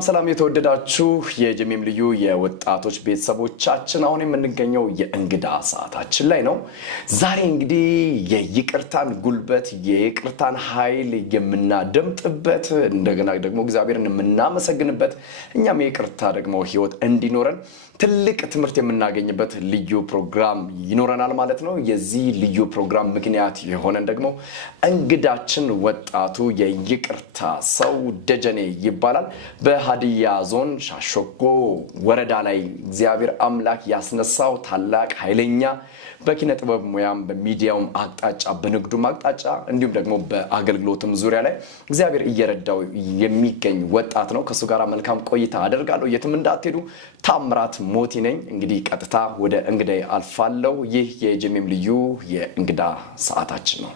ሰላም የተወደዳችሁ የጀሜም ልዩ የወጣቶች ቤተሰቦቻችን አሁን የምንገኘው የእንግዳ ሰዓታችን ላይ ነው። ዛሬ እንግዲህ የይቅርታን ጉልበት የይቅርታን ኃይል የምናደምጥበት እንደገና ደግሞ እግዚአብሔርን የምናመሰግንበት እኛም የይቅርታ ደግሞ ህይወት እንዲኖረን ትልቅ ትምህርት የምናገኝበት ልዩ ፕሮግራም ይኖረናል ማለት ነው። የዚህ ልዩ ፕሮግራም ምክንያት የሆነን ደግሞ እንግዳችን ወጣቱ የይቅርታ ሰው ደጀኔ ይባላል። በሀዲያ ዞን ሻሾጎ ወረዳ ላይ እግዚአብሔር አምላክ ያስነሳው ታላቅ ኃይለኛ በኪነ ጥበብ ሙያም በሚዲያውም አቅጣጫ በንግዱም አቅጣጫ እንዲሁም ደግሞ በአገልግሎትም ዙሪያ ላይ እግዚአብሔር እየረዳው የሚገኝ ወጣት ነው። ከሱ ጋር መልካም ቆይታ አደርጋለሁ። የትም እንዳትሄዱ። ታምራት ሞቲ ነኝ። እንግዲህ ቀጥታ ወደ እንግዳይ አልፋለሁ። ይህ የጀሜም ልዩ የእንግዳ ሰዓታችን ነው።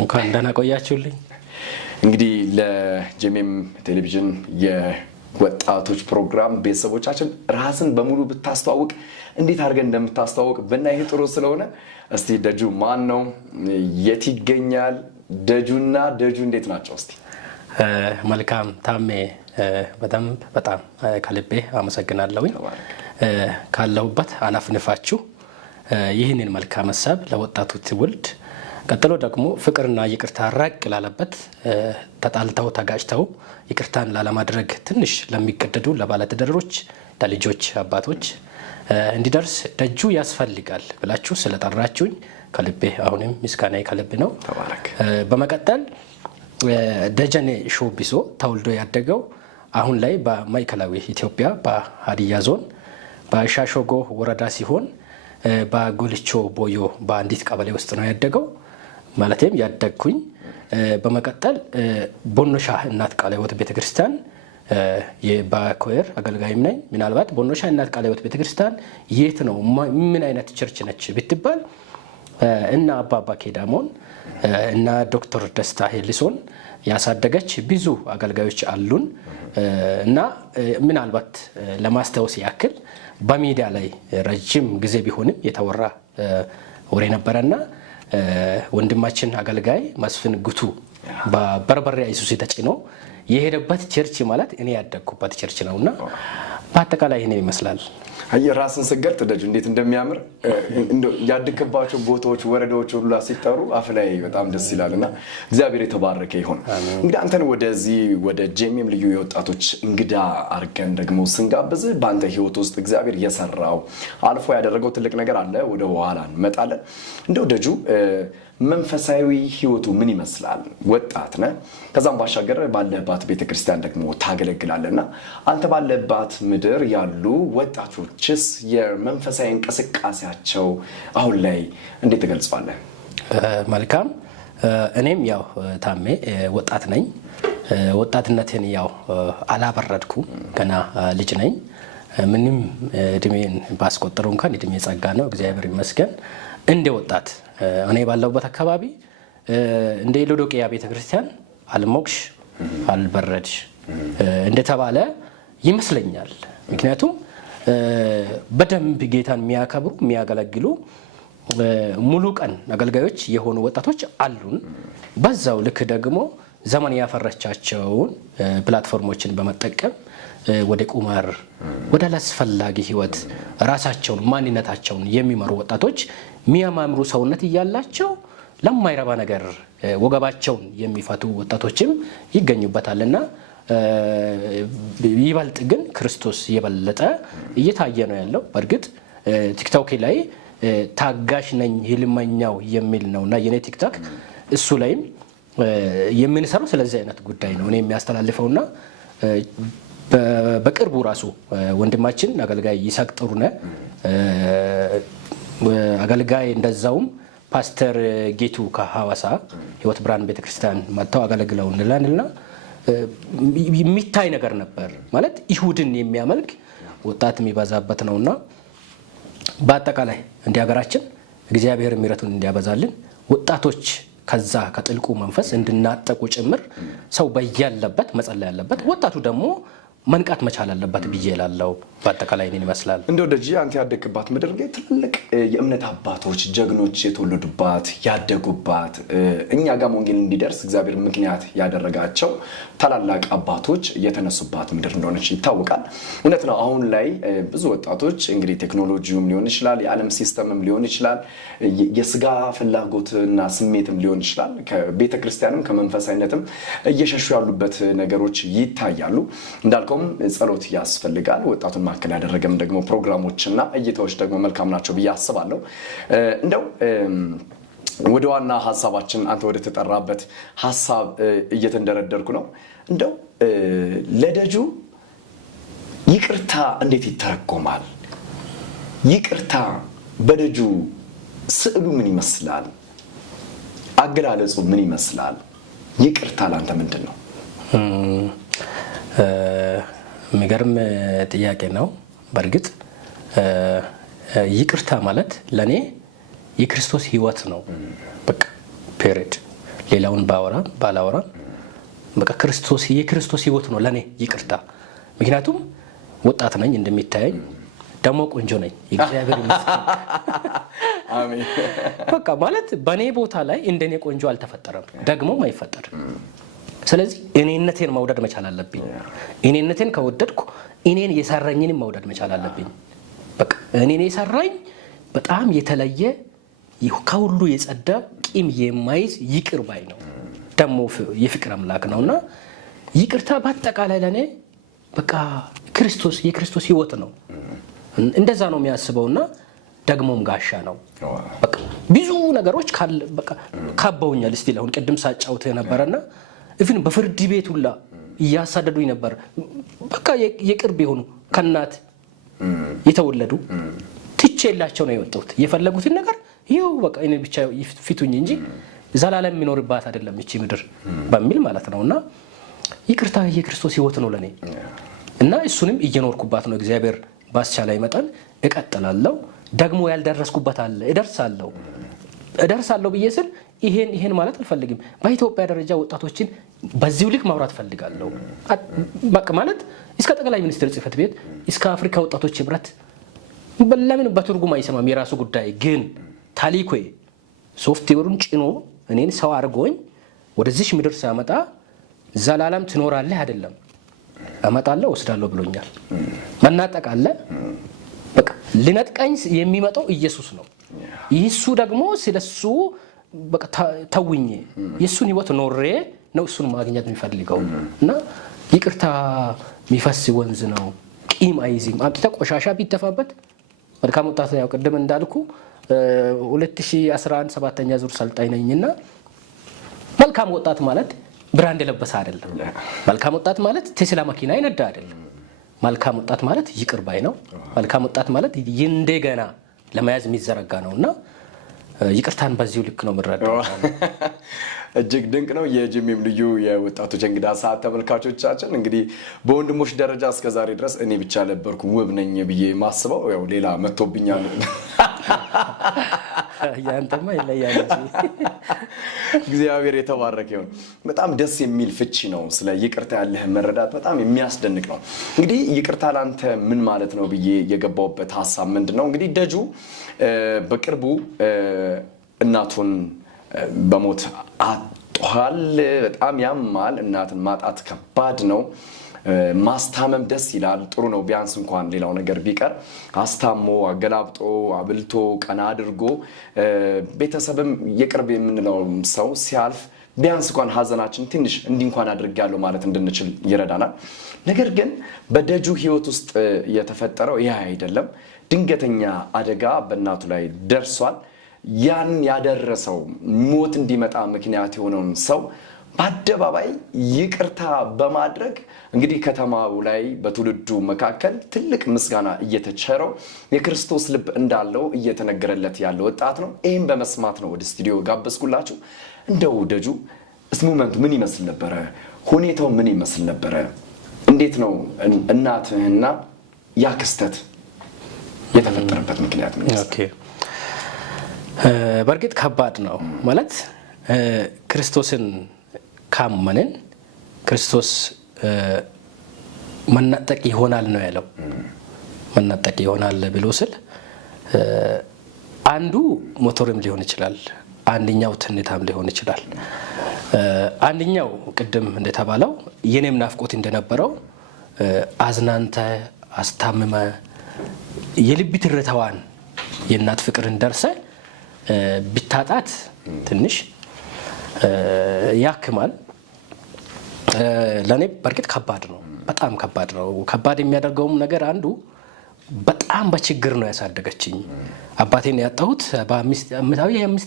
እንኳን ደህና ቆያችሁልኝ። እንግዲህ ለጀሜም ቴሌቪዥን የወጣቶች ፕሮግራም ቤተሰቦቻችን ራስን በሙሉ ብታስተዋውቅ እንዴት አድርገን እንደምታስተዋውቅ ብናይ ጥሩ ስለሆነ እስቲ ደጁ ማን ነው? የት ይገኛል? ደጁና ደጁ እንዴት ናቸው? እስቲ መልካም ታሜ፣ በጣም ከልቤ አመሰግናለሁኝ። ካለሁበት አናፍንፋችሁ ይህንን መልካም ሐሳብ ለወጣቱ ትውልድ ቀጥሎ ደግሞ ፍቅርና ይቅርታ ራቅ ላለበት ተጣልተው ተጋጭተው ይቅርታን ላለማድረግ ትንሽ ለሚገደዱ ለባለትዳሮች፣ ለልጆች አባቶች እንዲደርስ ደጁ ያስፈልጋል ብላችሁ ስለጠራችሁኝ ከልቤ አሁንም ምስጋናዬ ከልብ ነው። በመቀጠል ደጀኔ ሾቢሶ ተወልዶ ያደገው አሁን ላይ በማዕከላዊ ኢትዮጵያ በሀዲያ ዞን በሻሾጎ ወረዳ ሲሆን በጎልቾ ቦዮ በአንዲት ቀበሌ ውስጥ ነው ያደገው። ማለትም ያደግኩኝ በመቀጠል ቦኖሻ እናት ቃለ ሕይወት ቤተክርስቲያን የባኮየር አገልጋይም ነኝ። ምናልባት ቦኖሻ እናት ቃለ ሕይወት ቤተክርስቲያን የት ነው ምን አይነት ቸርች ነች ብትባል እና አባባ ኬዳሞን እና ዶክተር ደስታ ሄሊሶን ያሳደገች ብዙ አገልጋዮች አሉን እና ምናልባት ለማስታወስ ያክል በሚዲያ ላይ ረጅም ጊዜ ቢሆንም የተወራ ወሬ ነበረና ወንድማችን አገልጋይ መስፍን ጉቱ በበርበሬ አይሱስ ተጭኖ የሄደበት ቸርች ማለት እኔ ያደግኩበት ቸርች ነውና በአጠቃላይ ይሄን ይመስላል። ራስን ስገልጥ ደጁ እንዴት እንደሚያምር ያድክባቸው ቦታዎች ወረዳዎች ሁሉ ሲጠሩ አፍ ላይ በጣም ደስ ይላልና እግዚአብሔር የተባረከ ይሁን። እንግዲህ አንተን ወደዚህ ወደ ጀሜም ልዩ የወጣቶች እንግዳ አርገን ደግሞ ስንጋብዝ በአንተ ህይወት ውስጥ እግዚአብሔር የሰራው አልፎ ያደረገው ትልቅ ነገር አለ። ወደ ኋላ እንመጣለን። እንደው ደጁ መንፈሳዊ ህይወቱ ምን ይመስላል? ወጣት ነህ። ከዛም ባሻገር ባለባት ቤተክርስቲያን ደግሞ ታገለግላለና አንተ ባለባት ምድር ያሉ ወጣቶችስ የመንፈሳዊ እንቅስቃሴያቸው አሁን ላይ እንዴት ትገልጻለህ? መልካም። እኔም ያው ታሜ ወጣት ነኝ። ወጣትነቴን ያው አላበረድኩ ገና ልጅ ነኝ። ምንም እድሜን ባስቆጥሩ እንኳን እድሜ ጸጋ ነው፣ እግዚአብሔር ይመስገን። እንደ ወጣት እኔ ባለውበት አካባቢ እንደ ሎዶቅያ ቤተክርስቲያን አልሞክሽ አልበረድሽ እንደተባለ ይመስለኛል። ምክንያቱም በደንብ ጌታን የሚያከብሩ የሚያገለግሉ ሙሉ ቀን አገልጋዮች የሆኑ ወጣቶች አሉን። በዛው ልክ ደግሞ ዘመን ያፈራቻቸውን ፕላትፎርሞችን በመጠቀም ወደ ቁማር ወደ አላስፈላጊ ህይወት ራሳቸውን ማንነታቸውን የሚመሩ ወጣቶች የሚያማምሩ ሰውነት እያላቸው ለማይረባ ነገር ወገባቸውን የሚፈቱ ወጣቶችም ይገኙበታልና ይበልጥ ግን ክርስቶስ የበለጠ እየታየ ነው ያለው። በእርግጥ ቲክቶክ ላይ ታጋሽ ነኝ ህልመኛው የሚል ነውና የኔ ቲክቶክ እሱ ላይም የምንሰራው ስለዚህ አይነት ጉዳይ ነው እኔ የሚያስተላልፈውና በቅርቡ ራሱ ወንድማችን አገልጋይ ይስሐቅ ጥሩነህ አገልጋይ እንደዛውም ፓስተር ጌቱ ከሐዋሳ ህይወት ብርሃን ቤተክርስቲያን መጥተው አገልግለው እንላልና የሚታይ ነገር ነበር። ማለት ይሁድን የሚያመልክ ወጣት የሚበዛበት ነውና በአጠቃላይ እንደ ሀገራችን እግዚአብሔር ምሕረቱን እንዲያበዛልን ወጣቶች ከዛ ከጥልቁ መንፈስ እንድናጠቁ ጭምር ሰው በያለበት መጸለይ ያለበት። ወጣቱ ደግሞ መንቃት መቻል አለበት ብዬ እላለሁ። በአጠቃላይ እኔን ይመስላል። እንደው ደጂ አንተ ያደግባት ምድር ግን ትልቅ የእምነት አባቶች ጀግኖች የተወለዱባት ያደጉባት እኛ ጋር ወንጌል እንዲደርስ እግዚአብሔር ምክንያት ያደረጋቸው ታላላቅ አባቶች የተነሱባት ምድር እንደሆነች ይታወቃል። እውነት ነው። አሁን ላይ ብዙ ወጣቶች እንግዲህ ቴክኖሎጂውም ሊሆን ይችላል፣ የዓለም ሲስተምም ሊሆን ይችላል፣ የስጋ ፍላጎትና ስሜትም ሊሆን ይችላል፣ ከቤተ ክርስቲያንም ከመንፈሳዊነትም እየሸሹ ያሉበት ነገሮች ይታያሉ። እንዳልከውም ጸሎት ያስፈልጋል። ወጣቱን ማዕከል ያደረገም ደግሞ ፕሮግራሞችና እይታዎች ደግሞ መልካም ናቸው ብዬ አስባለሁ። እንደው ወደ ዋና ሀሳባችን አንተ ወደ ተጠራበት ሀሳብ እየተንደረደርኩ ነው። እንደው ለደጁ ይቅርታ እንዴት ይተረጎማል? ይቅርታ በደጁ ስዕሉ ምን ይመስላል? አገላለጹ ምን ይመስላል? ይቅርታ ላንተ ምንድን ነው? የሚገርም ጥያቄ ነው። በእርግጥ ይቅርታ ማለት ለኔ የክርስቶስ ሕይወት ነው። በቃ ፔሬድ ሌላውን ባላወራ በቃ የክርስቶስ ሕይወት ነው ለኔ ይቅርታ። ምክንያቱም ወጣት ነኝ እንደሚታየኝ፣ ደግሞ ቆንጆ ነኝ። እግዚአብሔር ይመስገን። አሜን። በቃ ማለት በኔ ቦታ ላይ እንደኔ ቆንጆ አልተፈጠረም፣ ደግሞም አይፈጠርም። ስለዚህ እኔነቴን መውደድ መቻል አለብኝ። እኔነቴን ከወደድኩ እኔን የሰራኝንም መውደድ መቻል አለብኝ። በቃ እኔን የሰራኝ በጣም የተለየ ከሁሉ የጸዳ ቂም የማይዝ ይቅር ባይ ነው፣ ደግሞ የፍቅር አምላክ ነውና ይቅርታ በአጠቃላይ ለኔ በቃ የክርስቶስ ሕይወት ነው። እንደዛ ነው የሚያስበውና ደግሞም ጋሻ ነው። በቃ ብዙ ነገሮች ካበውኛል። እስቲ አሁን ቅድም ሳጫውት ነበርና ኢቭን በፍርድ ቤት ሁላ እያሳደዱኝ ነበር። በቃ የቅርብ የሆኑ ከናት የተወለዱ ትቼላቸው ነው የወጣሁት። የፈለጉትን ነገር ይኸው በቃ እኔ ብቻ ፊቱኝ እንጂ ዘላለም የሚኖርባት አይደለም እቺ ምድር በሚል ማለት ነውና ይቅርታ የክርስቶስ ሕይወት ነው ለኔ እና እሱንም እየኖርኩባት ነው። እግዚአብሔር ባስቻለኝ መጠን እቀጥላለሁ። ደግሞ ያልደረስኩበት አለ እደርሳለሁ ብዬ ስል ይሄን ማለት አልፈልግም። በኢትዮጵያ ደረጃ ወጣቶችን በዚሁ ልክ ማውራት ፈልጋለሁ። በቃ ማለት እስከ ጠቅላይ ሚኒስትር ጽሕፈት ቤት እስከ አፍሪካ ወጣቶች ህብረት ለምን በትርጉም አይሰማም? የራሱ ጉዳይ ግን ታሊኮይ ሶፍትዌሩን ጭኖ እኔን ሰው አድርጎኝ ወደዚህ ምድር ሲያመጣ ዘላለም ትኖራለህ አይደለም፣ አመጣለሁ ወስዳለሁ ብሎኛል። መናጠቅ አለ። በቃ ሊነጥቀኝ የሚመጣው ኢየሱስ ነው። ይሱ ደግሞ ስለሱ በቃ ተውኝ የሱን ህይወት ኖሬ ነው እሱን ማግኘት የሚፈልገው እና ይቅርታ የሚፈስ ወንዝ ነው። ቂም አይዝም። አምጥታ ቆሻሻ ቢተፋበት መልካም ወጣት ያው ቅድም እንዳልኩ 2011 7ኛ ዙር ሰልጣኝ ነኝና መልካም ወጣት ማለት ብራንድ የለበሰ አይደለም። መልካም ወጣት ማለት ቴስላ መኪና ይነዳ አይደለም። መልካም ወጣት ማለት ይቅር ባይ ነው። መልካም ወጣት ማለት እንደገና ለመያዝ የሚዘረጋ ነውና ይቅርታን በዚሁ ልክ ነው የምንረዳው። እጅግ ድንቅ ነው። የጂሚም ልዩ የወጣቶች እንግዳ ሰዓት ተመልካቾቻችን፣ እንግዲህ በወንድሞች ደረጃ እስከዛሬ ድረስ እኔ ብቻ ነበርኩ ውብ ነኝ ብዬ ማስበው፣ ያው ሌላ መጥቶብኛል። ያንተማ ይለያል። እግዚአብሔር የተባረከ ይሁን። በጣም ደስ የሚል ፍቺ ነው። ስለ ይቅርታ ያለህ መረዳት በጣም የሚያስደንቅ ነው። እንግዲህ ይቅርታ ላንተ ምን ማለት ነው ብዬ የገባውበት ሀሳብ ምንድን ነው? እንግዲህ ደጁ በቅርቡ እናቱን በሞት አጥቷል። በጣም ያማል። እናትን ማጣት ከባድ ነው። ማስታመም ደስ ይላል፣ ጥሩ ነው። ቢያንስ እንኳን ሌላው ነገር ቢቀር አስታሞ አገላብጦ አብልቶ ቀና አድርጎ ቤተሰብም የቅርብ የምንለው ሰው ሲያልፍ ቢያንስ እንኳን ሀዘናችን ትንሽ እንዲህ እንኳን አድርጌያለሁ ማለት እንድንችል ይረዳናል። ነገር ግን በደጁ ሕይወት ውስጥ የተፈጠረው ይህ አይደለም። ድንገተኛ አደጋ በእናቱ ላይ ደርሷል። ያን ያደረሰው ሞት እንዲመጣ ምክንያት የሆነውን ሰው በአደባባይ ይቅርታ በማድረግ እንግዲህ ከተማው ላይ በትውልዱ መካከል ትልቅ ምስጋና እየተቸረው የክርስቶስ ልብ እንዳለው እየተነገረለት ያለ ወጣት ነው። ይህም በመስማት ነው ወደ ስቱዲዮ ጋበዝኩላችሁ። እንደው ደጁ እስሙመንቱ ምን ይመስል ነበረ? ሁኔታው ምን ይመስል ነበረ? እንዴት ነው እናትህና ያ ክስተት የተፈጠረበት ምክንያት ምን ይመስል? በእርግጥ ከባድ ነው ማለት ክርስቶስን ካመንን ክርስቶስ መናጠቅ ይሆናል ነው ያለው። መናጠቅ ይሆናል ብሎ ስል አንዱ ሞተርም ሊሆን ይችላል፣ አንደኛው ትንታም ሊሆን ይችላል። አንደኛው ቅድም እንደተባለው የኔም ናፍቆት እንደነበረው አዝናንተ አስታምመ የልብ ትርታዋን የእናት ፍቅርን ደርሰ ቢታጣት ትንሽ ያክማል። ለኔ በርግጥ ከባድ ነው፣ በጣም ከባድ ነው። ከባድ የሚያደርገውም ነገር አንዱ በጣም በችግር ነው ያሳደገችኝ። አባቴን ያጣሁት በ5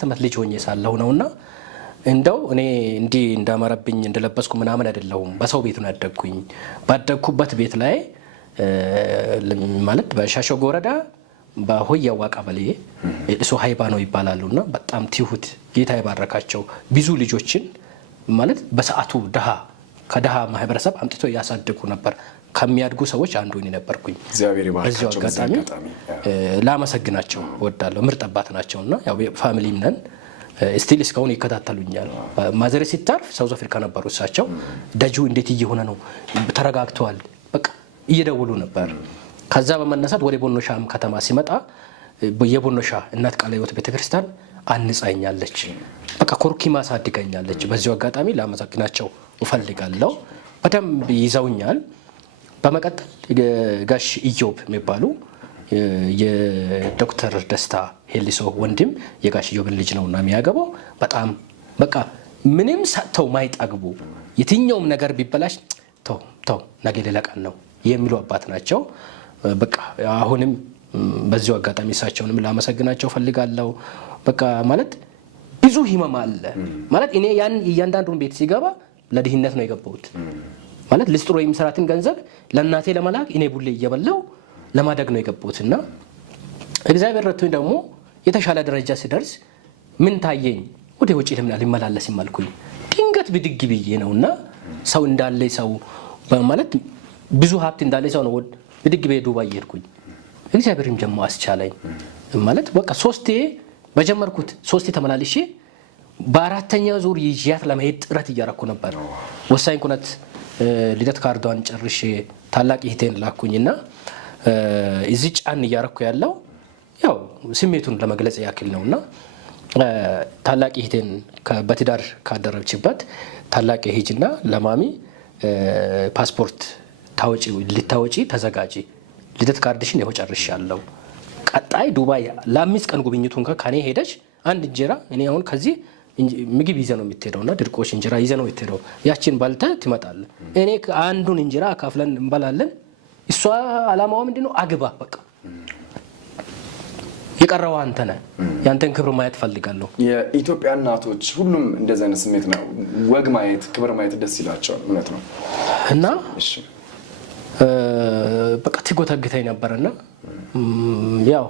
ዓመት ልጅ ሆኜ ሳለሁ ነውና እንደው እኔ እንዲህ እንዳመረብኝ እንደለበስኩ ምናምን አይደለሁም። በሰው ቤት ነው ያደግኩኝ። ባደግኩበት ቤት ላይ ማለት በሻሸጎ ወረዳ በሆያዋ ቀበሌ እሱ ሃይባ ነው ይባላሉና በጣም ትሁት ጌታ ይባረካቸው ብዙ ልጆችን ማለት በሰዓቱ ከደሃ ማህበረሰብ አምጥቶ ያሳድጉ ነበር። ከሚያድጉ ሰዎች አንዱ እኔ ነበርኩኝ። እግዚአብሔር ይባርካቸው። በዚህ አጋጣሚ ላመሰግናቸው እወዳለሁ። ምርጥ አባት ናቸውና ያው ፋሚሊም ነን። ስቲል እስካሁን ይከታተሉኛል። ማዘሬ ሲታርፍ ሳውዝ አፍሪካ ነበሩ እሳቸው። ደጁ እንዴት እየሆነ ነው ተረጋግተዋል በቃ እየደውሉ ነበር። ከዛ በመነሳት ወደ ቦኖሻም ከተማ ሲመጣ የቦኖሻ እናት ቃለ ሕይወት ቤተክርስቲያን አንጻኛለች። በቃ ኮርኪማ አሳድገኛለች። በዚህ አጋጣሚ ላመሰግናቸው እፈልጋለሁ። በደንብ ይዘውኛል። በመቀጠል ጋሽ ኢዮብ የሚባሉ የዶክተር ደስታ ሄሊሶ ወንድም የጋሽ ኢዮብን ልጅ ነውና የሚያገባው በጣም በቃ ምንም ሰጥተው ማይጠግቡ የትኛውም ነገር ቢበላሽ ተው ነገ ሌላ ቀን ነው የሚሉ አባት ናቸው። በቃ አሁንም በዚሁ አጋጣሚ እሳቸውንም ላመሰግናቸው ፈልጋለሁ። በቃ ማለት ብዙ ህመም አለ ማለት እኔ እያንዳንዱን ቤት ሲገባ ለድህነት ነው የገባሁት ማለት ልስጥሮ የሚሰራትን ገንዘብ ለእናቴ ለመላክ እኔ ቡሌ እየበላው ለማደግ ነው የገባሁትና እግዚአብሔር ረድቶኝ ደግሞ የተሻለ ደረጃ ሲደርስ ምን ታየኝ ወደ ውጪ ለምን አልመላለስም አልኩኝ። ድንገት ብድግ ብዬ ነውና ሰው እንዳለ ሰው ማለት ብዙ ሀብት እንዳለ ሰው ነው ብድግ ብዬ ዱባይ ሄድኩኝ። እግዚአብሔርም ደግሞ አስቻለኝ ማለት በቃ ሶስቴ በጀመርኩት ሶስቴ ተመላልሼ በአራተኛ ዙር ይያት ለመሄድ ጥረት እያረኩ ነበር። ወሳኝ ኩነት ልደት ካርዷን ጨርሼ ታላቅ እህቴን ላኩኝና እዚህ ጫን እያረኩ ያለው ያው ስሜቱን ለመግለጽ ያክል ነውና ታላቅ እህቴን በትዳር ካደረችበት ታላቅ ሂጅና ለማሚ ፓስፖርት ልታወጪ ተዘጋጂ፣ ልደት ካርድሽን ይኸው ጨርሻለሁ። ቀጣይ ዱባይ ለ5 ቀን ጉብኝቱን ከኔ ሄደች አንድ እንጀራ እኔ አሁን ከዚህ ምግብ ይዘ ነው የምትሄደውና ድርቆሽ እንጀራ ይዘ ነው የምትሄደው። ያቺን ባልተ ትመጣለህ። እኔ አንዱን እንጀራ አካፍለን እንበላለን። እሷ አላማዋ ምንድነው? አግባ በቃ የቀረው አንተ ነህ። ያንተን ክብር ማየት ፈልጋለሁ። የኢትዮጵያ እናቶች ሁሉም እንደዚህ አይነት ስሜት ነው። ወግ ማየት፣ ክብር ማየት ደስ ይላቸዋል። እውነት ነው እና በቃ ትጎተግተኝ ነበርና ያው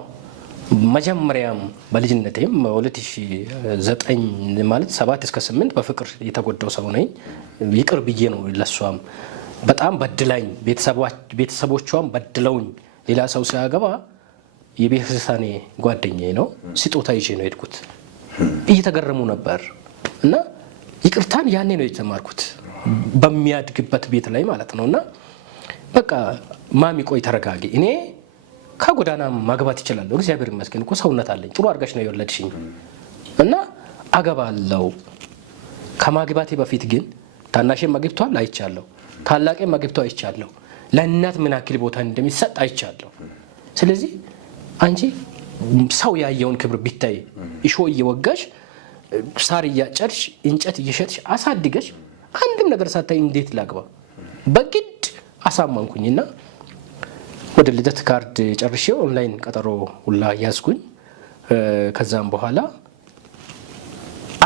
መጀመሪያም በልጅነቴም 2009 ማለት 7 እስከ 8 በፍቅር የተጎዳው ሰው ነኝ። ይቅር ብዬ ነው ለሷም በጣም በድላኝ ቤተሰቦቿም በድለውኝ ሌላ ሰው ሲያገባ የቤተክርስቲያኔ ጓደኛዬ ነው ስጦታ ይዤ ነው ሄድኩት። እየተገረሙ ነበር እና ይቅርታን ያኔ ነው የተማርኩት በሚያድግበት ቤት ላይ ማለት ነውና በቃ ማሚ ቆይ ተረጋጊ፣ እኔ ከጎዳና ማግባት ይችላለሁ። እግዚአብሔር ይመስገን እኮ ሰውነት አለኝ። ጥሩ አድርጋሽ ነው የወለድሽኝ እና አገባለሁ። ከማግባቴ በፊት ግን ታናሼም ማግብቷል አይቻለሁ፣ ታላቄም ማግብቷ አይቻለሁ። ለእናት ምን ያክል ቦታ እንደሚሰጥ አይቻለሁ። ስለዚህ አንቺ ሰው ያየውን ክብር ቢታይ እሾ እየወጋሽ ሳር እያጨድሽ እንጨት እየሸጥሽ አሳድገሽ አንድም ነገር ሳታይ እንዴት ላግባ? በግድ አሳማንኩኝና ወደ ልደት ካርድ ጨርሼ ኦንላይን ቀጠሮ ሁላ ያዝኩኝ። ከዛም በኋላ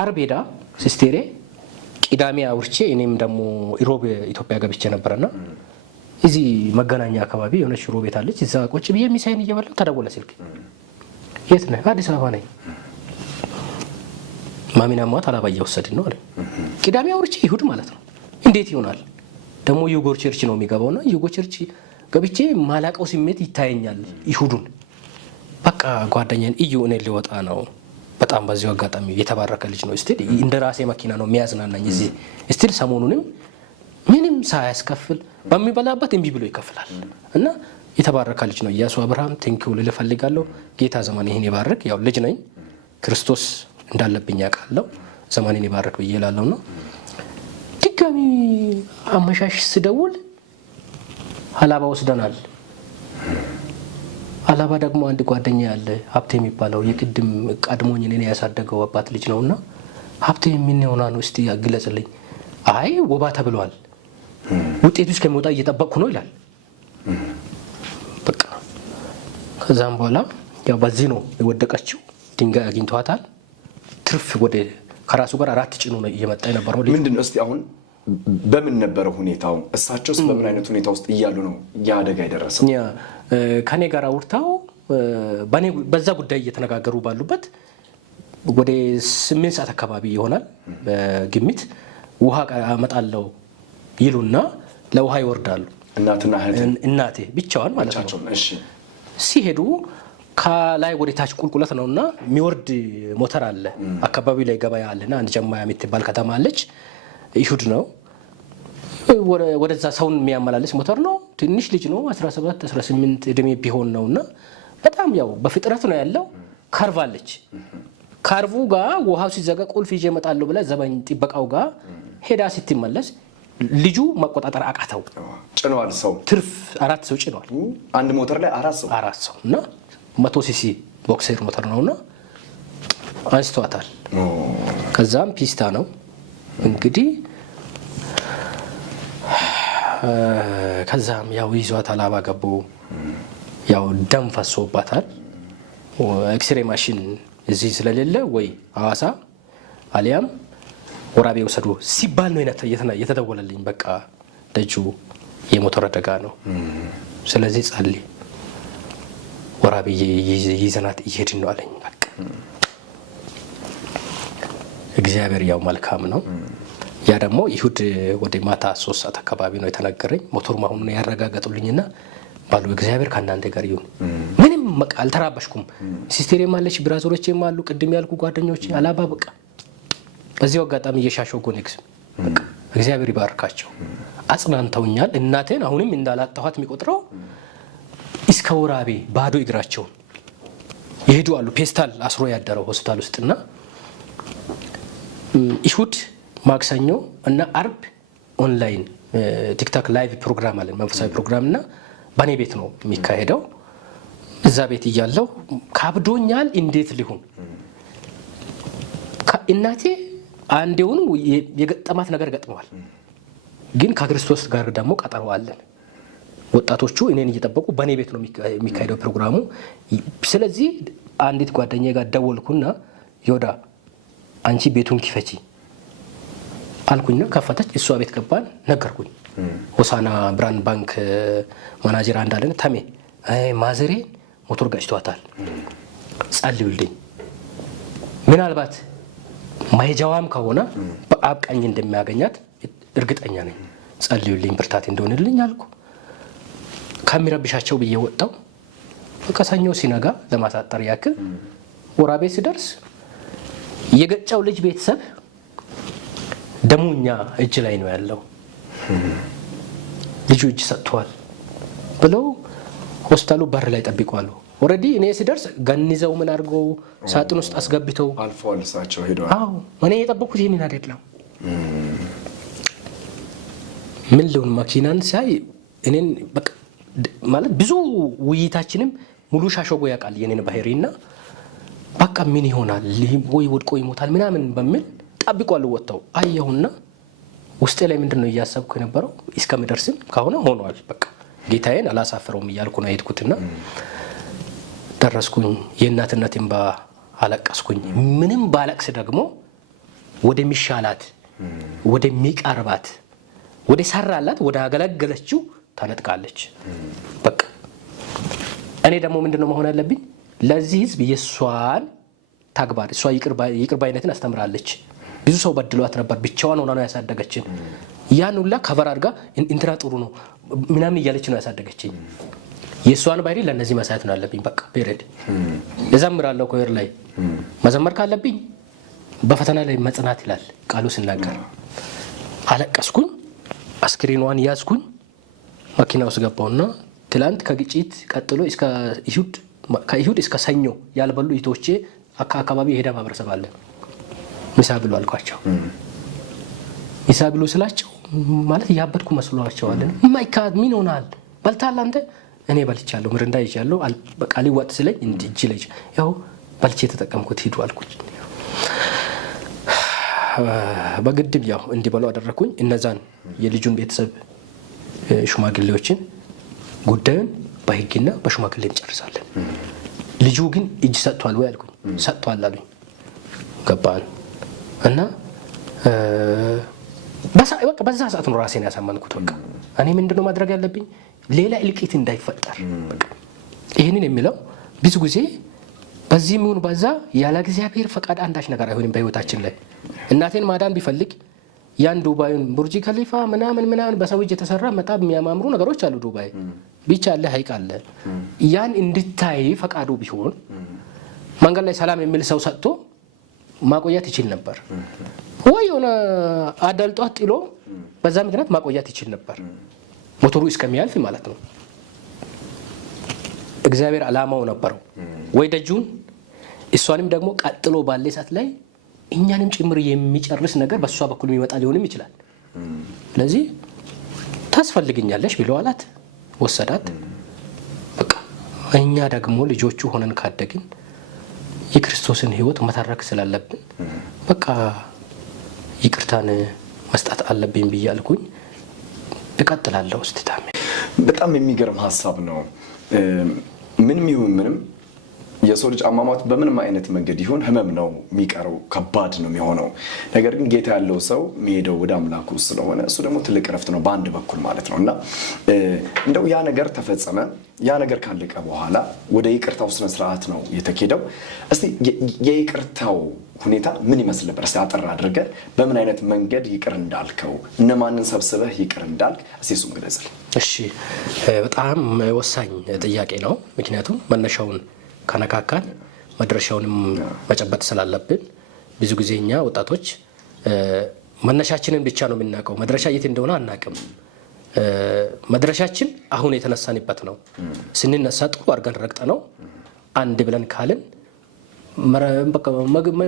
አርብ ሄዳ ሲስቴሬ ቅዳሜ አውርቼ እኔም ደግሞ ኢሮብ ኢትዮጵያ ገብቼ ነበርና እዚህ መገናኛ አካባቢ የሆነች ሽሮ ቤት አለች። እዛ ቁጭ ብዬ ሚሳይን እየበላሁ ተደወለ ስልክ። የት ነህ? አዲስ አበባ ነኝ። ማሚና ማት አላባ እየወሰድን ነው አለ። ቅዳሜ አውርቼ ይሁድ ማለት ነው። እንዴት ይሆናል ደግሞ ዩጎር ቸርች ነው የሚገባውና ዩጎር ቸርች ገብቼ ማላቀው ስሜት ይታየኛል። ይሁዱን በቃ ጓደኛዬን እዩ እኔ ሊወጣ ነው። በጣም በዚሁ አጋጣሚ የተባረከ ልጅ ነው። ስቲል እንደ ራሴ መኪና ነው የሚያዝናናኝ። እዚህ ስቲል ሰሞኑንም ምንም ሳያስከፍል በሚበላበት እንቢ ብሎ ይከፍላል። እና የተባረከ ልጅ ነው ኢያሱ አብርሃም። ቴንኪው ልል እፈልጋለሁ። ጌታ ዘመን ይሄን ይባርክ። ያው ልጅ ነኝ ክርስቶስ እንዳለብኝ ያውቃለሁ። ዘመኔን ይባርክ ብዬ እላለሁ። ነው ድጋሚ አመሻሽ ስደውል ሀላባ ወስደናል። ሀላባ ደግሞ አንድ ጓደኛ ያለ ሀብቴ የሚባለው የቅድም ቀድሞኝ እኔን ያሳደገው አባት ልጅ ነውና ሀብቴ ምን ሆና ነው እስቲ ያግለጽልኝ። አይ ወባ ተብሏል፣ ውጤቱ እስከሚወጣ እየጠበቅኩ ነው ይላል። በቃ ከዛም በኋላ ያው በዚህ ነው የወደቀችው። ድንጋይ አግኝቷታል። ትርፍ ወደ ከራሱ ጋር 4 ጭኖ ነው እየመጣ የነበረው። ምንድነው እስቲ አሁን በምን ነበረ ሁኔታው? እሳቸውስ በምን አይነት ሁኔታ ውስጥ እያሉ ነው ያ አደጋ የደረሰው? ከኔ ጋር አውርተው በዛ ጉዳይ እየተነጋገሩ ባሉበት ወደ 8 ሰዓት አካባቢ ይሆናል በግምት ውሃ አመጣለሁ ይሉና ለውሃ ይወርዳሉ። እናቴ ብቻዋን ማለት ነው። እሺ ሲሄዱ ከላይ ወደ ታች ቁልቁለት ነውና የሚወርድ ሞተር አለ። አካባቢው ላይ ገበያ አለና አንድ ጀማያ የምትባል ከተማ አለች። ይሁድ ነው ወደዛ ሰውን የሚያመላልስ ሞተር ነው። ትንሽ ልጅ ነው 17 18 እድሜ ቢሆን ነውና በጣም ያው በፍጥረት ነው ያለው። ካርቭ አለች። ካርቭ ጋር ውሃው ሲዘጋ ቁልፍ ይዤ እመጣለሁ ብላ ዘበኝ ጥበቃው ጋር ሄዳ ስትመለስ ልጁ መቆጣጠር አቃተው። ጭኗል። ሰው ትርፍ 4 ሰው ጭኗል። አንድ ሞተር ላይ 4 ሰው እና 100 ሲሲ ቦክሰር ሞተር ነውና አንስቷታል። ከዛም ፒስታ ነው እንግዲህ ከዛም ያው ይዟት ሀላባ ገቡ። ያው ደም ፈሶባታል። ኤክስሬ ማሽን እዚህ ስለሌለ ወይ ሐዋሳ አሊያም ወራቤ ወሰዱ ሲባል ነው የተደወለልኝ። በቃ ደጁ የሞተር አደጋ ነው፣ ስለዚህ ጸልይ፣ ወራቤ ይዘናት እየሄድን ነው አለኝ። በቃ እግዚአብሔር ያው መልካም ነው። ያ ደግሞ ይሁድ ወደ ማታ 3 ሰዓት አካባቢ ነው የተነገረኝ። ሞተሩ መሆኑን ያረጋገጡልኝና ባሉ እግዚአብሔር ከእናንተ ጋር ይሁን። ምንም በቃ አልተራበሽኩም። ሲስቴሬም አለች፣ ብራዘሮቼም አሉ፣ ቅድም ያልኩ ጓደኞቼ ሀላባ። በቃ በዚሁ አጋጣሚ እየሻሸጎ ኔክስ በቃ እግዚአብሔር ይባርካቸው፣ አጽናንተውኛል። እናቴን አሁንም እንዳላጣኋት የሚቆጥረው እስከ ወራቤ ባዶ እግራቸውን ይሄዱ አሉ። ፔስታል አስሮ ያደረው ሆስፒታል ውስጥና ይሁድ ማክሰኞ እና አርብ ኦንላይን ቲክቶክ ላይቭ ፕሮግራም አለን፣ መንፈሳዊ ፕሮግራም እና በኔ ቤት ነው የሚካሄደው። እዛ ቤት እያለሁ ካብዶኛል። እንዴት ሊሆን እናቴ አንዴውን የገጠማት ነገር ገጥመዋል፣ ግን ከክርስቶስ ጋር ደግሞ ቀጠሮ አለን። ወጣቶቹ እኔን እየጠበቁ በኔ ቤት ነው የሚካሄደው ፕሮግራሙ። ስለዚህ አንዲት ጓደኛዬ ጋር ደወልኩና ዮዳ አንቺ ቤቱን ክፈቺ አልኩኝና ከፈተች። እሷ ቤት ገባን፣ ነገርኩኝ። ሆሳና ብራንድ ባንክ ማናጀር እንዳለን ተሜ ማዘሬ ሞተር ጋጭቷታል፣ ጸልዩልኝ፣ ምናልባት ማይጃዋም ከሆነ በአብ ቀኝ እንደሚያገኛት እርግጠኛ ነኝ፣ ጸልዩልኝ፣ ብርታት እንደሆነልኝ አልኩ። ከሚረብሻቸው ብዬ ወጣው። ከሰኞ ሲነጋ ለማሳጠር ያክል ወራቤ ሲደርስ የገጫው ልጅ ቤተሰብ ደሙኛ እጅ ላይ ነው ያለው፣ ልጁ እጅ ሰጥቷል ብለው ሆስፒታሉ በር ላይ ጠብቋሉ። ኦሬዲ እኔ ሲደርስ ገንዘው ምን አድርገው ሳጥን ውስጥ አስገብተው አልፈዋል። እሳቸው ሄደዋል። አዎ እኔ የጠበኩት ይሄንን አይደለም። ምን ሊሆን መኪናን ሳይ እኔን በቃ ማለት ብዙ ውይይታችንም ሙሉ ሻሾጎ ያውቃል የኔን ባህሪና በቃ ምን ይሆናል ወይ ወድቆ ይሞታል ምናምን በሚል ጠብቋል። ወጣው አየሁና ውስጤ ላይ ምንድነው እያሰብኩ የነበረው እስከምደርስም ከሆነ ሆኗል፣ በቃ ጌታዬን አላሳፈረውም እያልኩ ነው የሄድኩትና ደረስኩኝ። የእናትነት እንባ አለቀስኩኝ። ምንም ባለቅስ ደግሞ ወደሚሻላት ወደሚቀርባት ወደ ሰራላት ወደ አገለገለችው ታነጥቃለች። በቃ እኔ ደግሞ ምንድነው መሆን ያለብኝ? ለዚህ ህዝብ የሷን ተግባር እሷ ይቅር ባይነትን አስተምራለች። ብዙ ሰው በድሏት ነበር፣ ብቻዋን ሆና ነው ያሳደገችን። ያን ሁላ ከቨር አድርጋ እንትና ጥሩ ነው ምናምን እያለች ነው ያሳደገችኝ። የሷን ባህሪ ለነዚህ ማሳየት ነው ያለብኝ። በቃ ፔሬድ እዘምራለሁ። ኮየር ላይ መዘመር ካለብኝ በፈተና ላይ መጽናት ይላል ቃሉ ሲናገር። አለቀስኩኝ። አስክሬኗን ያዝኩኝ መኪና ውስጥ ገባውና ትላንት ከግጭት ቀጥሎ እስከ ከይሁድ እስከ ሰኞ ያልበሉ እህቶቼ አካባቢ የሄዳ ማህበረሰብ አለ ምሳ ብሉ አልኳቸው። ምሳ ብሉ ስላቸው ማለት ያበድኩ መስሏቸዋል። ማይካድ ምን ሆናል በልታል አንተ? እኔ በልቻለሁ ምርንዳ ይቻለሁ በቃ ሊዋጥ ስለኝ እንጂ ልጅ ያው በልቼ ተጠቀምኩት ሂዱ አልኩኝ። በግድም ያው እንዲበሉ አደረኩኝ። እነዛን የልጁን ቤተሰብ ሽማግሌዎችን ጉዳዩን በህግና በሽማግሌ እንጨርሳለን። ልጁ ግን እጅ ሰጥቷል ወይ አልኩኝ። ሰጥቷል አሉኝ። ገባን እና በዛ ሰዓት ነው ራሴን ያሳመንኩት። በቃ እኔ ምንድነው ማድረግ ያለብኝ ሌላ እልቂት እንዳይፈጠር። ይህንን የሚለው ብዙ ጊዜ በዚህ ምን በዛ ያለ እግዚአብሔር ፈቃድ አንዳች ነገር አይሆንም በህይወታችን ላይ። እናቴን ማዳን ቢፈልግ ያን ዱባይን ቡርጅ ከሊፋ ምናምን በሰው እጅ የተሰራ በጣም የሚያማምሩ ነገሮች አሉ ዱባይ ብቻ አለ ሀይቅ አለ። ያን እንድታይ ፈቃዱ ቢሆን መንገድ ላይ ሰላም የሚል ሰው ሰጥቶ ማቆያት ይችል ነበር ወይ ሆነ አዳልጧት ጥሎ በዛ ምክንያት ማቆያት ይችል ነበር ሞተሩ እስከሚያልፍ ማለት ነው። እግዚአብሔር አላማው ነበረው ወይ ደጁን እሷንም ደግሞ ቀጥሎ ባለ ሰዓት ላይ እኛንም ጭምር የሚጨርስ ነገር በሷ በኩል የሚመጣ ሊሆንም ይችላል። ስለዚህ ታስፈልግኛለሽ ብሎ አላት፣ ወሰዳት። በቃ እኛ ደግሞ ልጆቹ ሆነን ካደግን የክርስቶስን ህይወት መተረክ ስላለብን በቃ ይቅርታን መስጠት አለብኝ ብዬ አልኩኝ። እቀጥላለሁ። እስቲታም በጣም የሚገርም ሀሳብ ነው። ምንም ይሁን ምንም የሰው ልጅ አሟሟት በምንም አይነት መንገድ ይሁን ህመም ነው የሚቀረው፣ ከባድ ነው የሚሆነው። ነገር ግን ጌታ ያለው ሰው የሚሄደው ወደ አምላኩ ስለሆነ እሱ ደግሞ ትልቅ ረፍት ነው በአንድ በኩል ማለት ነው። እና እንደው ያ ነገር ተፈጸመ። ያ ነገር ካለቀ በኋላ ወደ ይቅርታው ስነ ስርዓት ነው የተኬደው። እስቲ የይቅርታው ሁኔታ ምን ይመስል ነበር? እስቲ አጠር አድርገህ በምን አይነት መንገድ ይቅር እንዳልከው፣ እነማንን ሰብስበህ ይቅር እንዳልክ እስቲ እሱን ግለጽልኝ። እሺ፣ በጣም ወሳኝ ጥያቄ ነው። ምክንያቱም መነሻውን ከነካካን መድረሻውንም መጨበጥ ስላለብን ብዙ ጊዜ እኛ ወጣቶች መነሻችንን ብቻ ነው የምናውቀው፣ መድረሻ የት እንደሆነ አናውቅም። መድረሻችን አሁን የተነሳንበት ነው። ስንነሳ ጥሩ አድርገን ረግጠ ነው አንድ ብለን ካልን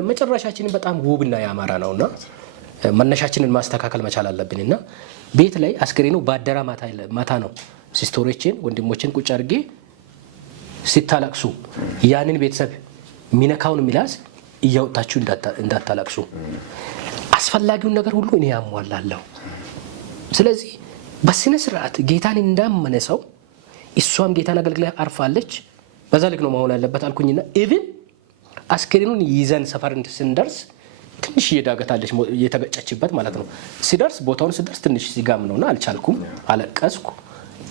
መጨረሻችንን በጣም ውብና ያማረ ነውና መነሻችንን ማስተካከል መቻል አለብንና ቤት ላይ አስክሬኑ ባደራ ማታ ነው ሲስቶሮችን ወንድሞችን ቁጭ አድርጌ ሲታለቅሱ ያንን ቤተሰብ ሚነካውን ሚላስ እያወጣችሁ እንዳታለቅሱ፣ አስፈላጊውን ነገር ሁሉ እኔ ያሟላለሁ። ስለዚህ በስነ ስርዓት ጌታን እንዳመነ ሰው እሷም ጌታን አገልግላ አርፋለች። በዛ ልክ ነው መሆን ያለበት አልኩኝና ኢቭን አስክሬኑን ይዘን ሰፈር ስንደርስ ትንሽ እየዳገታለች እየተገጨችበት ማለት ነው። ሲደርስ ቦታውን ሲደርስ ትንሽ ሲጋም ነውና አልቻልኩም፣ አለቀስኩ።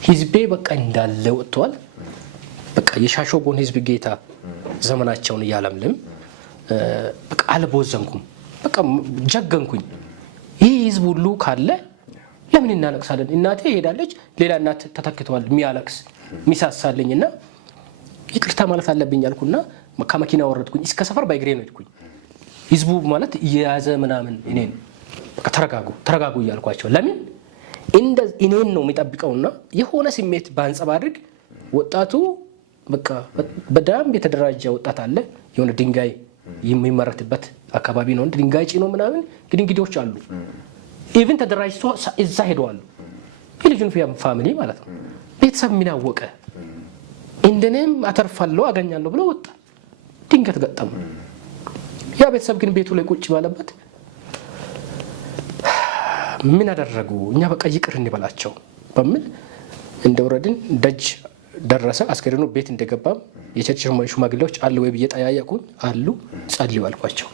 ህዝቤ በቃ እንዳለ ወጥቷል። በቃ የሻሾጎን ህዝብ ጌታ ዘመናቸውን እያለምልም በቃ አልቦዘንኩም፣ በቃ ጀገንኩኝ። ይህ ህዝብ ሁሉ ካለ ለምን እናለቅሳለን? እናቴ ሄዳለች፣ ሌላ እናት ተተክቷል የሚያለቅስ ሚሳሳልኝና ይቅርታ ማለት አለብኝ አልኩና ከመኪና ወረድኩኝ። እስከ ሰፈር ባይግሬ ነው ሄድኩኝ። ህዝቡ ማለት እየያዘ ምናምን እኔን በቃ ተረጋጉ እያልኳቸው፣ ለምን እኔን ነው የሚጠብቀውና የሆነ ስሜት ባንጸባርቅ ወጣቱ በቃ በደንብ የተደራጀ ወጣት አለ። የሆነ ድንጋይ የሚመረትበት አካባቢ ነው። ድንጋይ ጭኖ ምናምን እንግዲዎች አሉ። ኢቭን ተደራጅቶ እዛ ሄደዋል። የልጁን ፋሚሊ ማለት ነው። ቤተሰብ የሚናወቀ እንደኔም አተርፋለሁ አገኛለሁ ብሎ ወጣ። ድንገት ገጠሙ። ያ ቤተሰብ ግን ቤቱ ላይ ቁጭ ባለበት ምን አደረጉ? እኛ በቃ ይቅር እንበላቸው በሚል እንደወረድን ደጅ ደረሰ። አስከሬኑ ቤት እንደገባም የቸርች ሽማግሌዎች አሉ ወይ ብዬ ጠያየቁኝ። አሉ። ጸልዩ አልኳቸው።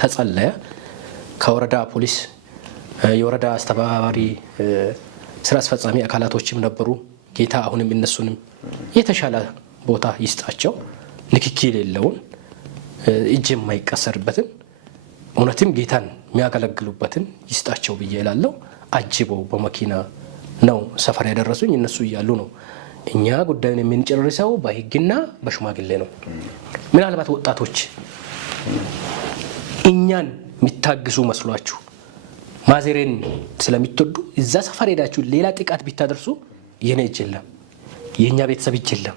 ተጸለየ። ከወረዳ ፖሊስ፣ የወረዳ አስተባባሪ ስራ አስፈጻሚ አካላቶችም ነበሩ። ጌታ አሁንም እነሱንም የተሻለ ቦታ ይስጣቸው፣ ንክኪ የሌለውን እጅ የማይቀሰርበትን እውነትም ጌታን የሚያገለግሉበትን ይስጣቸው ብዬ እላለሁ። አጅበው በመኪና ነው ሰፈር ያደረሱኝ። እነሱ እያሉ ነው እኛ ጉዳዩን የምንጨርሰው በህግና በሽማግሌ ነው። ምናልባት ወጣቶች እኛን የሚታግሱ መስሏችሁ ማዘሬን ስለሚትወዱ እዛ ሰፈር ሄዳችሁ ሌላ ጥቃት ቢታደርሱ የኔ እጅ የለም የኛ ቤተሰብ እጅ የለም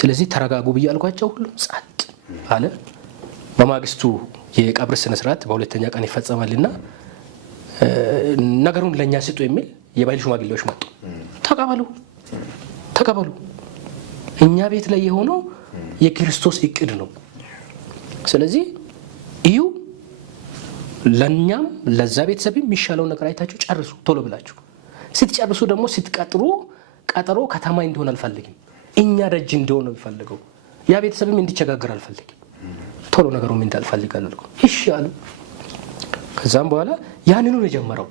ስለዚህ ተረጋጉ ብያልኳቸው ሁሉ ጻጥ አለ በማግስቱ የቀብር ስነ ስርዓት በሁለተኛ ቀን ይፈጸማልና ነገሩን ለኛ ስጡ የሚል የባህል ሽማግሌዎች መጡ ተቀበሉ እኛ ቤት ላይ የሆነው የክርስቶስ እቅድ ነው ስለዚህ እዩ ለኛም ለዛ ቤተሰብ የሚሻለው ነገር አይታችሁ ጨርሱ ቶሎ ብላችሁ ስትጨርሱ ደግሞ ስትቀጥሩ ቀጠሮ ከተማ እንዲሆን አልፈልግም እኛ ደጅ እንዲሆን ነው የሚፈልገው ያ ቤተሰብም እንዲቸጋገር አልፈልግም ቶሎ ነገሩ ምን እንዳልፈልጋለሁ እሺ አሉ ከዛም በኋላ ያንኑ ነው የጀመረው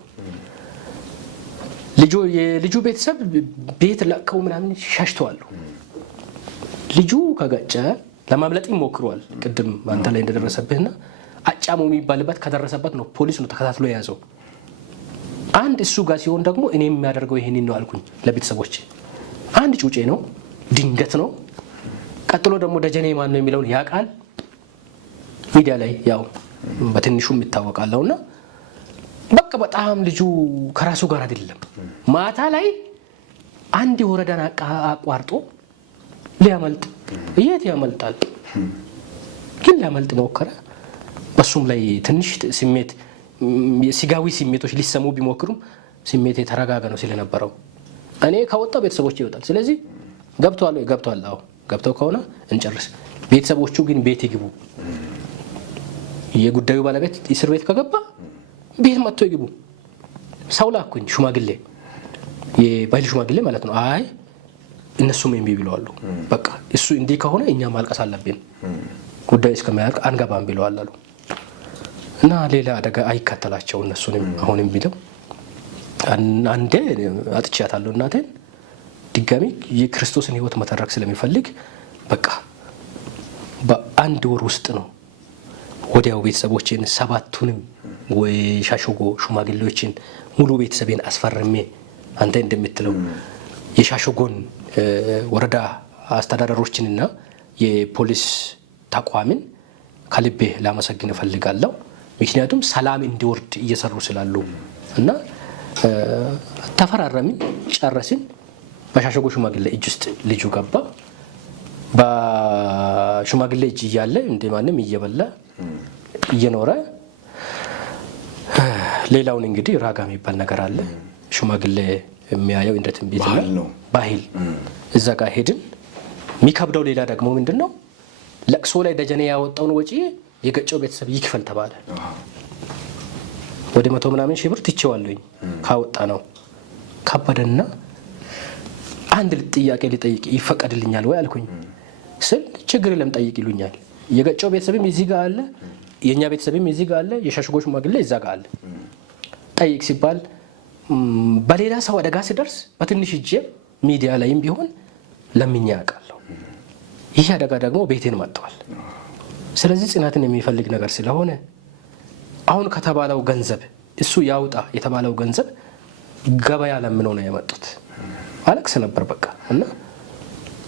የልጁ ቤተሰብ ቤት ለቀው ምናምን ሻሽተዋል ልጁ ከገጨ ለማምለጥ ይሞክራል ቅድም አንተ ላይ እንደደረሰብህና አጫሙ የሚባልበት ከደረሰበት ነው ፖሊስ ነው ተከታትሎ የያዘው አንድ እሱ ጋር ሲሆን ደግሞ እኔ የሚያደርገው ይሄንን ነው አልኩኝ ለቤተሰቦቼ አንድ ጩጬ ነው ድንገት ነው ቀጥሎ ደግሞ ደጀኔ ማን ነው የሚለውን ያቃል ሚዲያ ላይ ያው በትንሹም ይታወቃለውና በቃ በጣም ልጁ ከራሱ ጋር አይደለም ማታ ላይ አንድ ወረዳን አቋርጦ ሊያመልጥ የት ያመልጣል ግን ሊያመልጥ ሞከረ በሱም ላይ ትንሽ ስሜት ሲጋዊ ስሜቶች ሊሰሙ ቢሞክሩም ስሜት የተረጋጋ ነው ስለነበረው እኔ ከወጣው ቤተሰቦች ይወጣል ስለዚህ ገብቷል አዎ ገብተው ከሆነ እንጨርስ ቤተሰቦቹ ግን ቤት ይግቡ የጉዳዩ ባለቤት እስር ቤት ከገባ ቤት መጥቶ ይግቡ ሰው ላኩኝ ሽማግሌ የባህል ሽማግሌ ማለት ነው አይ እነሱም የሚብለዋሉ በቃ እሱ እንዲህ ከሆነ እኛ ማልቀስ አለብን ጉዳይ እስከማያልቅ አንገባም ብለዋል አሉ እና ሌላ አደጋ አይከተላቸው እነሱንም አሁንም ቢለው አንዴ አጥቻታለሁ እናቴን ድጋሚ የክርስቶስን ህይወት መተረክ ስለሚፈልግ በቃ በአንድ ወር ውስጥ ነው ወዲያው ቤተሰቦችን ሰባቱንም ወይ ሻሾጎ ሽማግሌዎችን ሙሉ ቤተሰቤን አስፈርሜ አንተ እንደምትለው የሻሾጎን ወረዳ አስተዳዳሪዎችንና የፖሊስ ተቋምን ከልቤ ላመሰግን እፈልጋለሁ ምክንያቱም ሰላም እንዲወርድ እየሰሩ ስላሉ እና ተፈራረምን ጨረስን በሻሾጎ ሽማግሌ እጅ ውስጥ ልጁ ገባ በሽማግሌ እጅ እያለ እንደማንም እየበላ እየኖረ ሌላውን እንግዲህ ራጋ የሚባል ነገር አለ ሽማግሌ የሚያየው እንደ ትንቢት ነው ባህል እዛ ጋር ሄድን የሚከብደው ሌላ ደግሞ ምንድነው ለቅሶ ላይ ደጀኔ ያወጣውን ወጪ የገጨው ቤተሰብ ይክፈል ተባለ ወደ 100 ምናምን ሺህ ብር ትቼዋለሁኝ ካወጣ ነው ከበደና አንድ ጥያቄ ሊጠይቅ ይፈቀድልኛል ወይ አልኩኝ ስል ችግር የለም ጠይቅ ይሉኛል የገጨው ቤተሰብም እዚህ ጋር አለ የኛ ቤተሰብም እዚህ ጋር አለ የሻሽጎ ሽማግሌ እዛ ጋር አለ ጠይቅ ሲባል በሌላ ሰው አደጋ ሲደርስ በትንሽ እጄ ሚዲያ ላይም ቢሆን ለምኛ ያውቃለሁ ይሄ አደጋ ደግሞ ቤቴን መጥቷል ስለዚህ ጽናትን የሚፈልግ ነገር ስለሆነ አሁን ከተባለው ገንዘብ እሱ ያውጣ የተባለው ገንዘብ ገበያ ለምነው ነው የመጡት አለክስ ነበር በቃ እና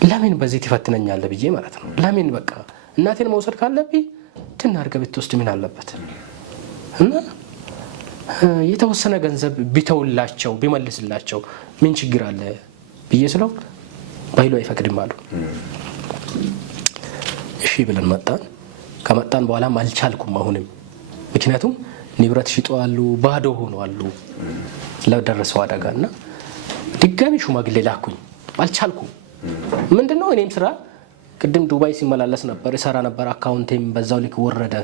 ለምን በዚህ ትፈትነኛለህ ብዬ ማለት ነው ለምን በቃ እናቴን መውሰድ ካለብኝ ትናርገ ብትወስድ ምን አለበት እና የተወሰነ ገንዘብ ቢተውላቸው ቢመልስላቸው ምን ችግር አለ ብዬ ስለው ባይሉ አይፈቅድም አሉ እሺ ብለን መጣን ከመጣን በኋላ አልቻልኩም አሁንም ምክንያቱም ንብረት ሽጧሉ ባዶ ሆነዋል ለደረሰው አደጋና ድጋሚ ሽማግሌ ላኩኝ አልቻልኩም ምንድነው እኔም ስራ ቅድም ዱባይ ሲመላለስ ነበር ሰራ ነበር አካውንቴም በዛው ልክ ወረደ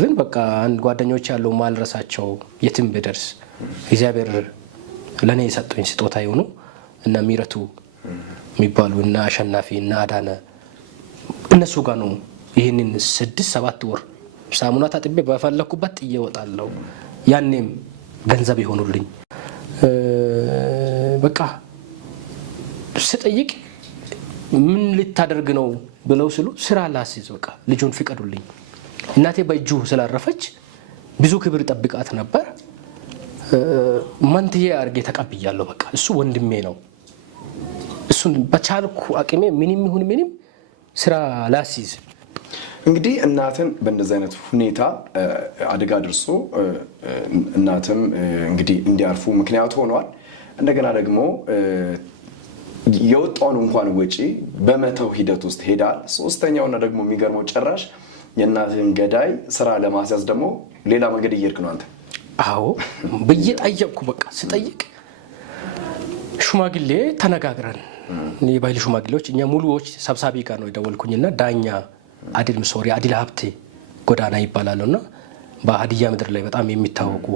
ግን በቃ አንድ ጓደኞች ያለው ማልረሳቸው የትም በደርስ እግዚአብሔር ለኔ የሰጠኝ ስጦታ ይሆኑ እና ሚረቱ የሚባሉ እና አሸናፊ እና አዳነ እነሱ ጋር ነው ይሄንን 6-7 ወር ሳሙና ታጥቤ በፈለኩበት እየወጣለው ያኔም ገንዘብ ይሆኑልኝ በቃ ስጠይቅ ምን ልታደርግ ነው ብለው ስሉ ስራ ላስይዝ በቃ ልጁን ፍቀዱልኝ እናቴ በእጁ ስላረፈች ብዙ ክብር ጠብቃት ነበር ማንትዬ አርጌ ተቀብያለሁ በቃ እሱ ወንድሜ ነው እሱን በቻልኩ አቅሜ ምንም ይሁን ምንም ስራ ላስይዝ እንግዲህ እናትን በእንደዚህ አይነት ሁኔታ አደጋ ደርሶ እናትም እንግዲህ እንዲያርፉ ምክንያት ሆኗል። እንደገና ደግሞ የወጣውን እንኳን ወጪ በመተው ሂደት ውስጥ ሄዳል። ሶስተኛውና ደግሞ የሚገርመው ጭራሽ የእናትን ገዳይ ስራ ለማስያዝ ደግሞ ሌላ መንገድ እየሄድክ ነው አንተ። አዎ ብዬ ጠየቅኩ። በቃ ስጠይቅ ሽማግሌ ተነጋግረን የባህል ሽማግሌዎች እኛ ሙሉዎች ሰብሳቢ ጋር ነው የደወልኩኝና ዳኛ አዲል ምሶሪ አዲል ሀብቴ ጎዳና ይባላሉና በሀዲያ ምድር ላይ በጣም የሚታወቁ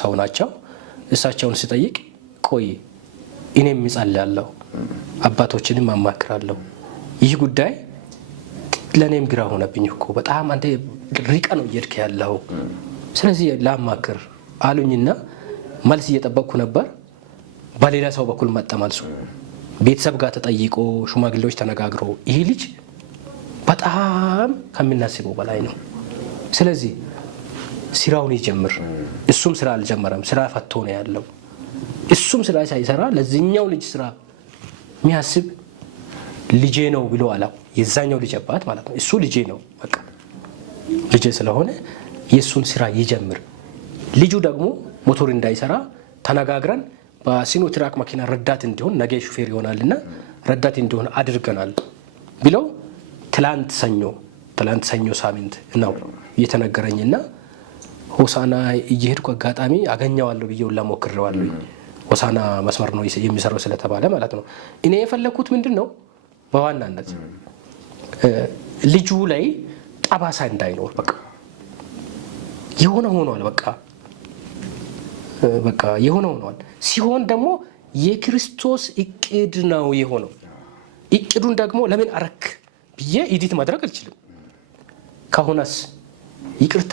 ሰው ናቸው። እሳቸውን ስጠይቅ ቆይ እኔም እጸልያለሁ አባቶችንም አማክራለሁ፣ ይህ ጉዳይ ለእኔም ግራ ሆነብኝ እኮ በጣም አንተ ሪቀ ነው እየሄድክ ያለው፣ ስለዚህ ላማክር አሉኝና መልስ እየጠበቅኩ ነበር። በሌላ ሰው በኩል መጣ መልሱ። ቤተሰብ ጋር ተጠይቆ ሽማግሌዎች ተነጋግሮ ይህ ልጅ በጣም ከምናስበው በላይ ነው፣ ስለዚህ ስራውን ይጀምር። እሱም ስራ አልጀመረም፣ ስራ ፈቶ ነው ያለው። እሱም ስራ ሳይሰራ ለዚህኛው ልጅ ስራ የሚያስብ ልጄ ነው ብሎ አላው። የዛኛው ልጅ አባት ማለት ነው። እሱ ልጄ ነው በቃ ልጄ ስለሆነ የእሱን ስራ ይጀምር። ልጁ ደግሞ ሞቶር እንዳይሰራ ተነጋግረን በሲኖ ትራክ መኪና ረዳት እንዲሆን ነገ ሹፌር ይሆናልና ረዳት እንዲሆን አድርገናል ብለው ትላንት ሰኞ ሳምንት ነው እየተነገረኝና ሆሳና እየሄድኩ አጋጣሚ አገኘዋለሁ ብዬ ሁላ ሞክሬዋለሁ። ሆሳና መስመር ነው የሚሰራው ስለተባለ ማለት ነው። እኔ የፈለኩት ምንድን ነው በዋናነት ልጁ ላይ ጠባሳ እንዳይኖር በቃ የሆነ ሆኗል። በቃ የሆነ ሆኗል። ሲሆን ደግሞ የክርስቶስ እቅድ ነው የሆነው። እቅዱን ደግሞ ለምን አረክ ብዬ ኢዲት ማድረግ አልችልም። ከሆነስ ይቅርታ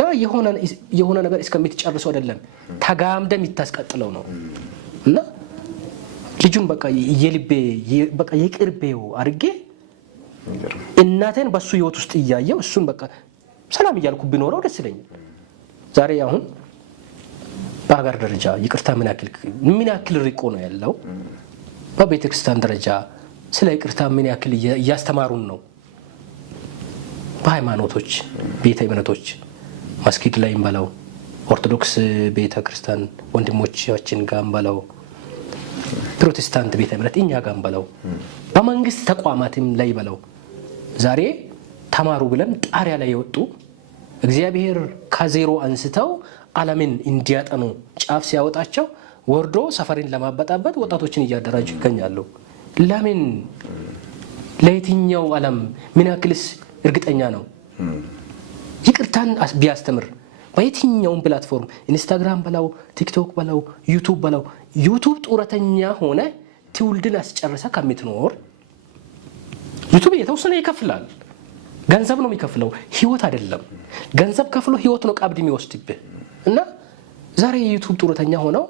የሆነ ነገር እስከምትጨርሰው አይደለም ተጋምደ የምታስቀጥለው ነው እና ልጁን በቃ የልቤ በቃ የቅርቤው አድርጌ እናቴን በሱ ህይወት ውስጥ እያየው እሱን በቃ ሰላም እያልኩ ቢኖረው ደስ ይለኛል። ዛሬ አሁን በሀገር ደረጃ ይቅርታ ምን ያክል ርቆ ነው ያለው? በቤተ ክርስቲያን ደረጃ ስለ ይቅርታ ምን ያክል እያስተማሩን ነው? በሃይማኖቶች ቤተ እምነቶች መስጊድ ላይ እንበለው፣ ኦርቶዶክስ ቤተ ክርስቲያን ወንድሞቻችን ጋር እንበለው፣ ፕሮቴስታንት ቤተ እምነት እኛ ጋር እንበለው፣ በመንግስት ተቋማትም ላይ በለው ዛሬ ተማሩ ብለን ጣሪያ ላይ የወጡ እግዚአብሔር ከዜሮ አንስተው ዓለምን እንዲያጠኑ ጫፍ ሲያወጣቸው ወርዶ ሰፈርን ለማበጣበጥ ወጣቶችን እያደራጁ ይገኛሉ። ለምን? ለየትኛው ዓለም ምን ያክልስ እርግጠኛ ነው? ይቅርታን ቢያስተምር በየትኛውም ፕላትፎርም ኢንስታግራም በለው፣ ቲክቶክ በለው፣ ዩቱብ በለው፣ ዩቱብ ጡረተኛ ሆነ ትውልድን አስጨርሰ ከምትኖር ዩቱብ የተወሰነ ይከፍላል። ገንዘብ ነው የሚከፍለው፣ ህይወት አይደለም። ገንዘብ ከፍሎ ህይወት ነው ቀብድ የሚወስድብህ እና ዛሬ የዩቱብ ጡረተኛ ሆነው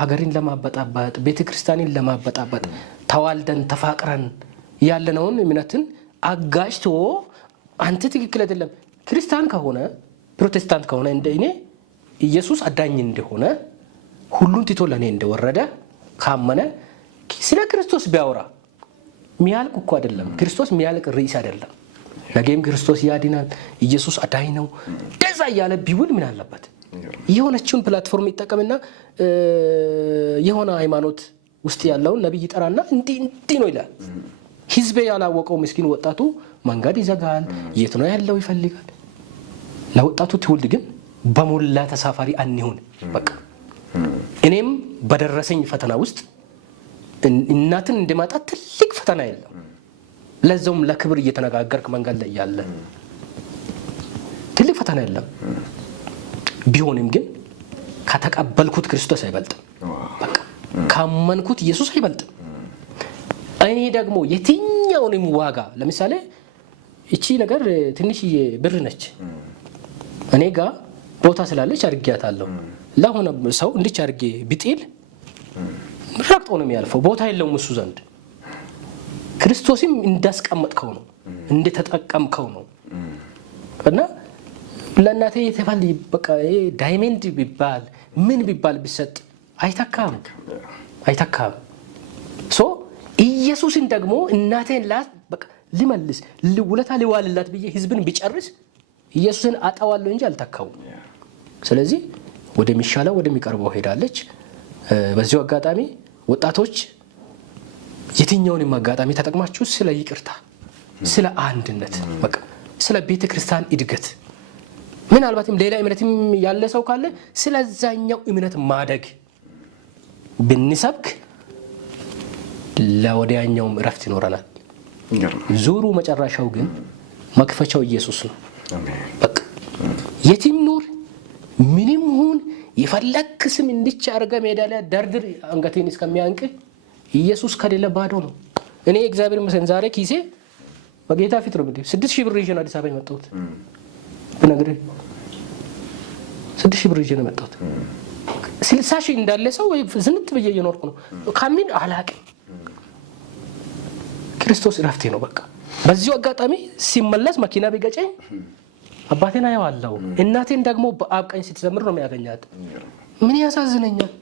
ሀገርን ለማበጣበጥ ቤተክርስቲያንን ለማበጣበጥ ተዋልደን ተፋቅረን ያለነውን እምነትን አጋጭቶ አንተ ትክክል አይደለም ክርስቲያን ከሆነ ፕሮቴስታንት ከሆነ እንደ እኔ ኢየሱስ አዳኝ እንደሆነ ሁሉን ትቶ ለኔ እንደወረደ ካመነ ስለ ክርስቶስ ቢያወራ ሚያልቅ እኮ አይደለም። ክርስቶስ ሚያልቅ ርዕስ አይደለም። ነገም ክርስቶስ ያድናል፣ ኢየሱስ አዳኝ ነው ደዛ ያለ ቢውል ምን አለበት? የሆነችውን ፕላትፎርም ይጠቀምና የሆነ ሃይማኖት ውስጥ ያለውን ነብይ ይጠራና እንዲህ ነው ይላል። ህዝቤ ያላወቀው ምስኪን ወጣቱ መንገድ ይዘጋል፣ የት ነው ያለው ይፈልጋል። ለወጣቱ ትውልድ ግን በሞላ ተሳፋሪ አንሁን። በቃ እኔም በደረሰኝ ፈተና ውስጥ እናትን እንደማጣት ትልቅ ፈተና የለም። ለዛውም ለክብር እየተነጋገርክ መንገድ ላይ ያለ ትልቅ ፈተና የለም። ቢሆንም ግን ከተቀበልኩት ክርስቶስ አይበልጥም። በቃ ካመንኩት ኢየሱስ አይበልጥም። እኔ ደግሞ የትኛውንም ዋጋ ለምሳሌ እቺ ነገር ትንሽዬ ብር ነች፣ እኔ ጋር ቦታ ስላለች አድርጊያታለሁ። ለሆነ ሰው እንድች አድርጌ ብጥል ረግጦ ነው የሚያልፈው፣ ቦታ የለውም እሱ ዘንድ። ክርስቶስም እንዳስቀመጥከው ነው እንደተጠቀምከው ነው እና ለእናቴ የተባል በቃ ዳይመንድ ቢባል ምን ቢባል ቢሰጥ አይተካም። ሶ ኢየሱስን ደግሞ እናቴን ሊመልስ ውለታ ሊዋልላት ብዬ ህዝብን ቢጨርስ ኢየሱስን አጣዋለሁ እንጂ አልተካውም። ስለዚህ ወደሚሻለው ወደሚቀርበው ሄዳለች። በዚሁ አጋጣሚ ወጣቶች የትኛውንም አጋጣሚ ተጠቅማችሁ ስለ ይቅርታ፣ ስለ አንድነት፣ በቃ ስለ ቤተ ክርስቲያን እድገት ምናልባትም ሌላ እምነትም ያለ ሰው ካለ ስለዛኛው እምነት ማደግ ብንሰብክ ለወዲያኛውም እረፍት ይኖረናል። ዙሩ መጨረሻው ግን መክፈቻው ኢየሱስ ነው። በቃ የትም ኑር ምንም ሁን የፈለክ ስም እንድቻ አርገ ሜዳ ላይ ደርድር አንገቴን እስከሚያንቅ ኢየሱስ ከሌለ ባዶ ነው። እኔ እግዚአብሔር ይመስገን ዛሬ ኪሴ በጌታ ፊት ነው 6000 ብር ይዤ ነው አዲስ አበባ የመጣሁት። ብነግርህ 6000 ብር ይዤ ነው የመጣሁት። 60,000 እንዳለ ሰው ዝንጥ ብዬ እየኖርኩ ነው። ካሚን አላቅም። ክርስቶስ እረፍቴ ነው። በቃ በዚሁ አጋጣሚ ሲመለስ መኪና ቢገጨኝ አባቴን አየዋለሁ። እናቴን ደግሞ በአብ ቀኝ ስትዘምር ነው የሚያገኛት። ምን ያሳዝነኛል።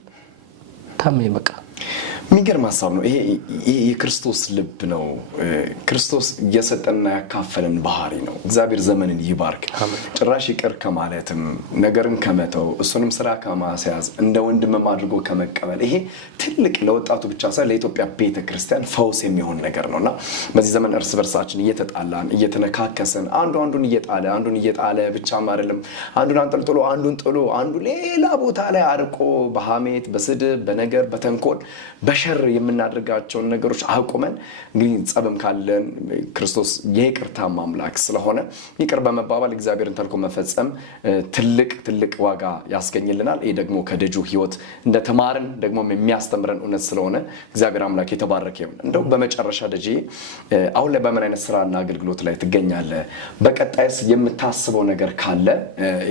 ታሜ በቃ የሚገርም ሀሳብ ነው። ይሄ የክርስቶስ ልብ ነው። ክርስቶስ እየሰጠንና ያካፈለን ባህሪ ነው። እግዚአብሔር ዘመንን ይባርክ። ጭራሽ ይቅር ከማለትም ነገርን ከመተው እሱንም ስራ ከማስያዝ እንደ ወንድምም አድርጎ ከመቀበል ይሄ ትልቅ ለወጣቱ ብቻ ሳይሆን ለኢትዮጵያ ቤተክርስቲያን ፈውስ የሚሆን ነገር ነውና በዚህ ዘመን እርስ በርሳችን እየተጣላን እየተነካከስን አንዱን እየጣለ ብቻም አይደለም አንዱን አንጠልጥሎ አንዱን ጥሎ አንዱ ሌላ ቦታ ላይ አርቆ በሐሜት በስድብ በነገር በተንኮል በሸር የምናደርጋቸውን ነገሮች አቁመን እንግዲህ ጸብም ካለን ክርስቶስ የይቅርታ አምላክ ስለሆነ ይቅር በመባባል እግዚአብሔርን ተልኮ መፈጸም ትልቅ ዋጋ ያስገኝልናል። ይሄ ደግሞ ከደጁ ህይወት እንደተማርን ደግሞ የሚያስተምረን እውነት ስለሆነ እግዚአብሔር አምላክ የተባረከ ይሁን። እንደው በመጨረሻ ደጂ አሁን ላይ በምን አይነት ስራና አገልግሎት ላይ ትገኛለህ? በቀጣይስ የምታስበው ነገር ካለ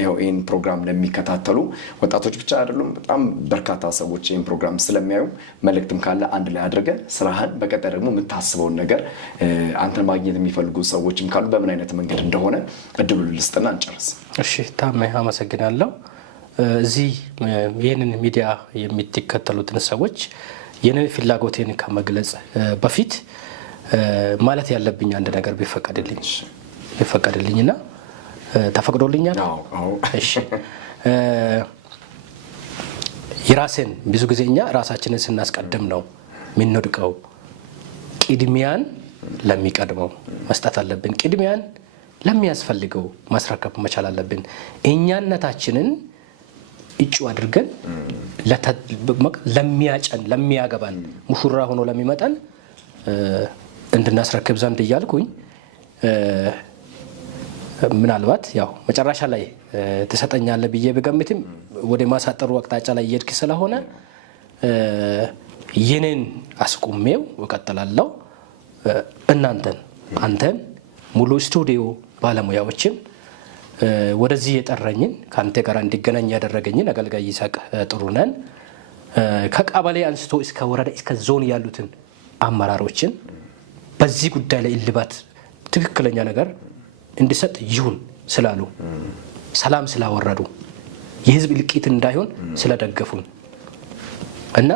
ይሄን ፕሮግራም ለሚከታተሉ ወጣቶች ብቻ አይደሉም በጣም በርካታ ሰዎች ይሄን ፕሮግራም ስለሚያዩ መልእክትም ካለ አንድ ላይ አድርገ ስራህን በቀጣይ ደግሞ የምታስበውን ነገር አንተን ማግኘት የሚፈልጉ ሰዎችም ካሉ በምን አይነት መንገድ እንደሆነ እድሉ ልስጥና እንጨርስ። እሺ ታሜ አመሰግናለሁ። እዚህ ይህንን ሚዲያ የምትከተሉትን ሰዎች የኔን ፍላጎቴን ከመግለጽ በፊት ማለት ያለብኝ አንድ ነገር ቢፈቀድልኝና ተፈቅዶልኛል? እሺ የራስን ብዙ ጊዜ እኛ ራሳችንን ስናስቀድም ነው የምንወድቀው። ቅድሚያን ለሚቀድመው መስጠት አለብን። ቅድሚያን ለሚያስፈልገው ማስረከብ መቻል አለብን። እኛነታችንን እጩ አድርገን ለሚያገባን ሙሽራ ሆኖ ለሚመጣን እንድናስረክብ ዘንድ እያልኩኝ ምናልባት ያው መጨረሻ ላይ ተሰጠኛለህ ብዬ በገምትም ወደ ማሳጠሩ አቅጣጫ ላይ እየሄድክ ስለሆነ የኔን አስቁሜው እቀጥላለሁ። አንተን ሙሉ ስቱዲዮ ባለሙያዎችን ወደዚህ የጠረኝን ከአንተ ጋር እንዲገናኝ ያደረገኝን አገልጋይ ይስሐቅ ጥሩነህን ከቀበሌ አንስቶ እስከ ወረዳ እስከ ዞን ያሉትን አመራሮችን በዚህ ጉዳይ ላይ እልባት ትክክለኛ ነገር እንዲሰጥ ይሁን ስላሉ ሰላም ስላወረዱ የህዝብ ልቂት እንዳይሆን ስለደገፉን እና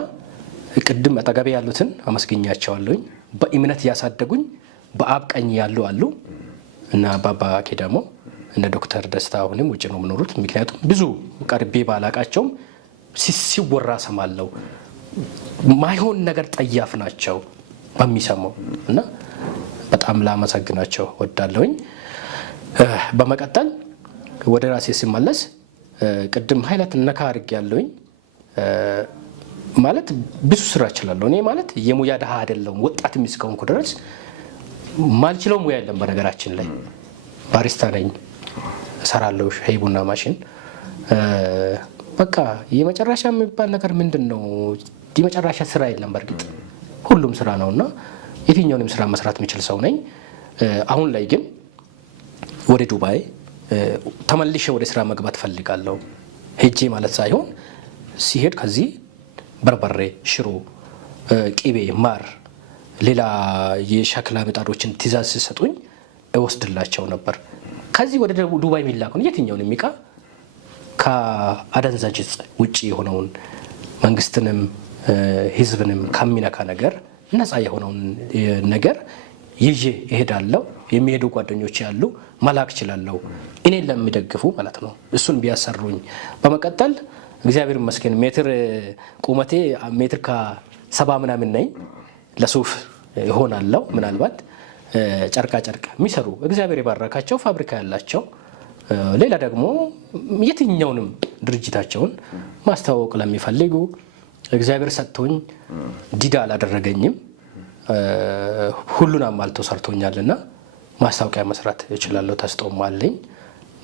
ቅድም አጠገቤ ያሉትን አመስግኛቸዋለሁኝ። በእምነት ያሳደጉኝ በአብ ቀኝ ያሉ አሉ እና ባባ ኬዳሞ እነ ዶክተር ደስታ አሁንም ውጭ ነው የሚኖሩት። ምክንያቱም ብዙ ቀርቤ ባላቃቸውም ሲወራ ሰማለው። ማይሆን ነገር ጠያፍ ናቸው በሚሰማው እና በጣም ላመሰግናቸው ወዳለሁኝ። በመቀጠል ወደ ራሴ ሲመለስ ቅድም ኃይላት ነካ አድርጌ ያለሁኝ ማለት ብዙ ስራ እችላለሁ። እኔ ማለት የሙያ ደሃ አይደለሁም። ወጣትም እስከሆንኩ ድረስ ማልችለው ሙያ የለም። በነገራችን ላይ ባሪስታ ነኝ፣ እሰራለሁ ሻይ ቡና ማሽን። በቃ የመጨረሻ የሚባል ነገር ምንድነው? የመጨረሻ ስራ የለም። በእርግጥ ሁሉም ስራ ነውና የትኛውንም ስራ መስራት የሚችል ሰው ነኝ። አሁን ላይ ግን ወደ ዱባይ ተመልሼ ወደ ስራ መግባት ፈልጋለሁ። ሄጄ ማለት ሳይሆን ሲሄድ ከዚህ በርበሬ፣ ሽሮ፣ ቂቤ፣ ማር፣ ሌላ የሸክላ ምጣዶችን ትእዛዝ ሲሰጡኝ እወስድላቸው ነበር። ከዚህ ወደ ዱባይ የሚላከውን የትኛውን የሚቃ ከአደንዛዥ ዕፅ ውጪ የሆነውን መንግስትንም ህዝብንም ከሚነካ ነገር ነፃ የሆነውን ነገር ይዤ እሄዳለሁ። የሚሄዱ ጓደኞች ያሉ መላክ እችላለሁ እኔን ለሚደግፉ ማለት ነው። እሱን ቢያሰሩኝ በመቀጠል እግዚአብሔር ይመስገን ሜትር ቁመቴ ሜትር ከ70 ምናምን ነኝ። ለሱፍ ይሆናለሁ። ምናልባት ጨርቃ ጨርቅ የሚሰሩ እግዚአብሔር የባረካቸው ፋብሪካ ያላቸው ሌላ ደግሞ የትኛውንም ድርጅታቸውን ማስተዋወቅ ለሚፈልጉ እግዚአብሔር ሰጥቶኝ ዲዳ አላደረገኝም። ሁሉን አሟልቶ ሰርቶኛልና ማስታወቂያ መስራት እችላለሁ። ተስጦም አለኝ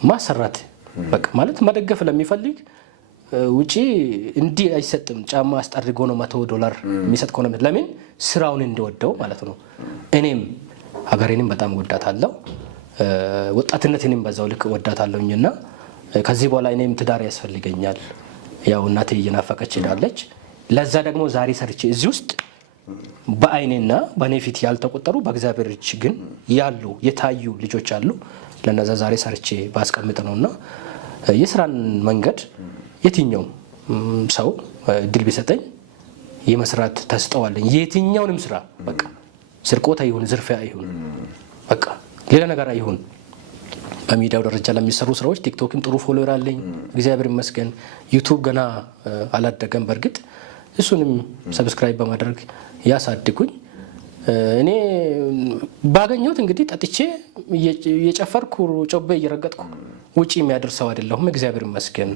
ማሰራት በቃ ማለት መደገፍ ለሚፈልግ ውጪ እንዲህ አይሰጥም። ጫማ አስጠርጎ ነው $100 የሚሰጥ ከሆነ ለምን ስራውን እንደወደው ማለት ነው። እኔም ሀገሬንም በጣም ወዳታለሁ፣ ወጣትነቴንም በዛው ልክ ወዳታለሁኝና ከዚህ በኋላ እኔም ትዳር ያስፈልገኛል። ያው እናቴ እየናፈቀች ሄዳለች። ለዛ ደግሞ ዛሬ ሰርቼ እዚህ ውስጥ በአይኔና በኔ ፊት ያልተቆጠሩ በእግዚአብሔር እጅ ግን ያሉ የታዩ ልጆች አሉ። ለነዛ ዛሬ ሰርቼ ባስቀምጥ ነውና የስራን መንገድ የትኛው ሰው እድል ቢሰጠኝ የመስራት ተስጠዋለኝ። የትኛውንም ስራ በቃ ስርቆታ ይሁን ዝርፊያ ይሁን በቃ ሌላ ነገር አይሁን። በሚዲያው ደረጃ ለሚሰሩ ስራዎች ቲክቶክም ጥሩ ፎሎወር አለኝ እግዚአብሔር ይመስገን። ዩቲዩብ ገና አላደገም በርግጥ እሱንም ሰብስክራይብ በማድረግ ያሳድጉኝ። እኔ ባገኘሁት እንግዲህ ጠጥቼ እየጨፈርኩ ጮቤ እየረገጥኩ ውጪ የሚያደርሰው አይደለሁም እግዚአብሔር ይመስገን።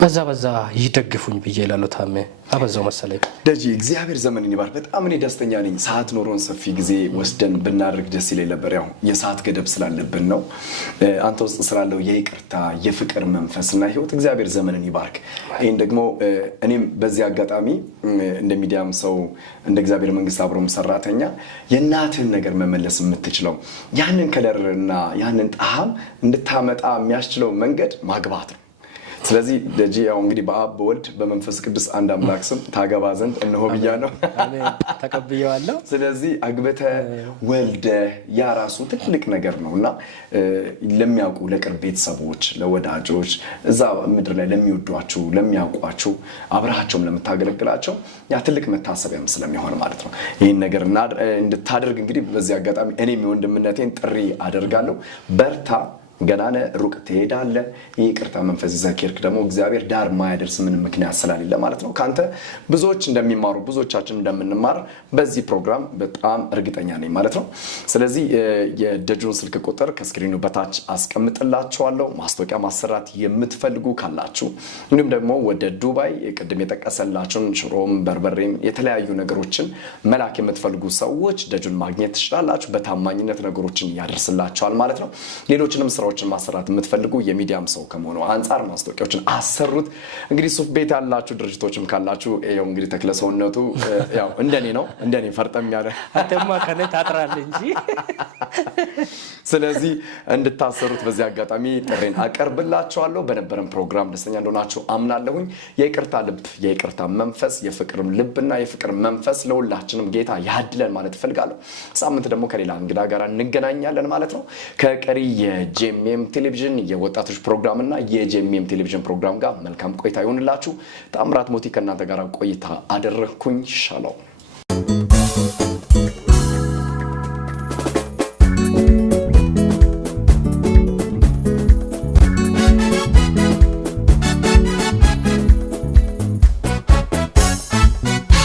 በዛ ይደግፉኝ ብዬ እላለሁ። ታሜ አበዛው መሰለኝ። ደጂ እግዚአብሔር ዘመንን ይባርክ። በጣም እኔ ደስተኛ ነኝ። ሰዓት ኖሮን ሰፊ ጊዜ ወስደን ብናደርግ ደስ ይለኝ ነበር። ያው የሰዓት ገደብ ስላለብን ነው። አንተ ውስጥ ስላለው የይቅርታ የፍቅር መንፈስና ህይወት እግዚአብሔር ዘመንን ይባርክ። ይህን ደግሞ እኔም በዚህ አጋጣሚ እንደ ሚዲያም ሰው እንደ እግዚአብሔር መንግስት አብሮም ሰራተኛ የእናትህን ነገር መመለስ የምትችለው ያንን ከለርና ያንን ጣዕም እንድታመጣ የሚያስችለው መንገድ ማግባት ነው። ስለዚህ ደጂ ያው እንግዲህ በአብ በወልድ በመንፈስ ቅዱስ አንድ አምላክ ስም ታገባ ዘንድ እነሆ ብያለሁ። አሜን ተቀብያለሁ። ስለዚህ አግብተ ወልደ ያ ራሱ ትልቅ ነገር ነውና ለሚያውቁ ለቅርብ ቤተሰቦች፣ ለወዳጆች እዛ ምድር ላይ ለሚወዷችሁ፣ ለሚያውቋችሁ አብራቸውም ለምታገለግላቸው ያ ትልቅ መታሰቢያም ስለሚሆን ማለት ነው። ይህን ነገር እንድታደርግ እንግዲህ በዚህ አጋጣሚ እኔም የወንድምነቴን ጥሪ አደርጋለሁ። በርታ ገና ሩቅ ትሄዳለህ። ይቅርታ መንፈስ ዘኪርክ ደግሞ እግዚአብሔር ዳር ማያደርስ ምን ምክንያት ስላሌለ ማለት ነው። ካንተ ብዙዎች እንደሚማሩ ብዙዎቻችን እንደምንማር በዚህ ፕሮግራም በጣም እርግጠኛ ነኝ ማለት ነው። ስለዚህ የደጁን ስልክ ቁጥር ከስክሪኑ በታች አስቀምጥላችኋለሁ። ማስታወቂያ ማሰራት የምትፈልጉ ካላችሁ እንዲሁም ደግሞ ወደ ዱባይ ቅድም የጠቀሰላችሁን ሽሮም በርበሬም የተለያዩ ነገሮችን መላክ የምትፈልጉ ሰዎች ደጁን ማግኘት ትችላላችሁ። በታማኝነት ነገሮችን ያደርስላችኋል ማለት ነው። ሌሎችንም ስራዎችን ማሰራት የምትፈልጉ የሚዲያም ሰው ከመሆኑ አንጻር ማስታወቂያዎችን አሰሩት። እንግዲህ ሱፍ ቤት ያላችሁ ድርጅቶችም ካላችሁ ያው እንግዲህ ተክለሰውነቱ ያው እንደኔ ፈርጠም ያለ አተማ ከኔ ታጥራለህ እንጂ ስለዚህ እንድታሰሩት በዚህ አጋጣሚ ጥሬን አቀርብላችኋለሁ። በነበረን ፕሮግራም ደስተኛ እንደሆናችሁ አምናለሁኝ። የይቅርታ ልብ፣ የይቅርታ መንፈስ፣ የፍቅር ልብና የፍቅር መንፈስ ለሁላችንም ጌታ ያድለን ማለት እፈልጋለሁ። ሳምንት ደግሞ ከሌላ እንግዳ ጋር እንገናኛለን ማለት ነው። ከቀሪ የጄኤምኤም ቴሌቪዥን የወጣቶች ፕሮግራምና የጄኤምኤም ቴሌቪዥን ፕሮግራም ጋር መልካም ቆይታ ይሁንላችሁ። ታምራት ሞቲ ከእናንተ ጋር ቆይታ አደረግኩኝ። ሻሎም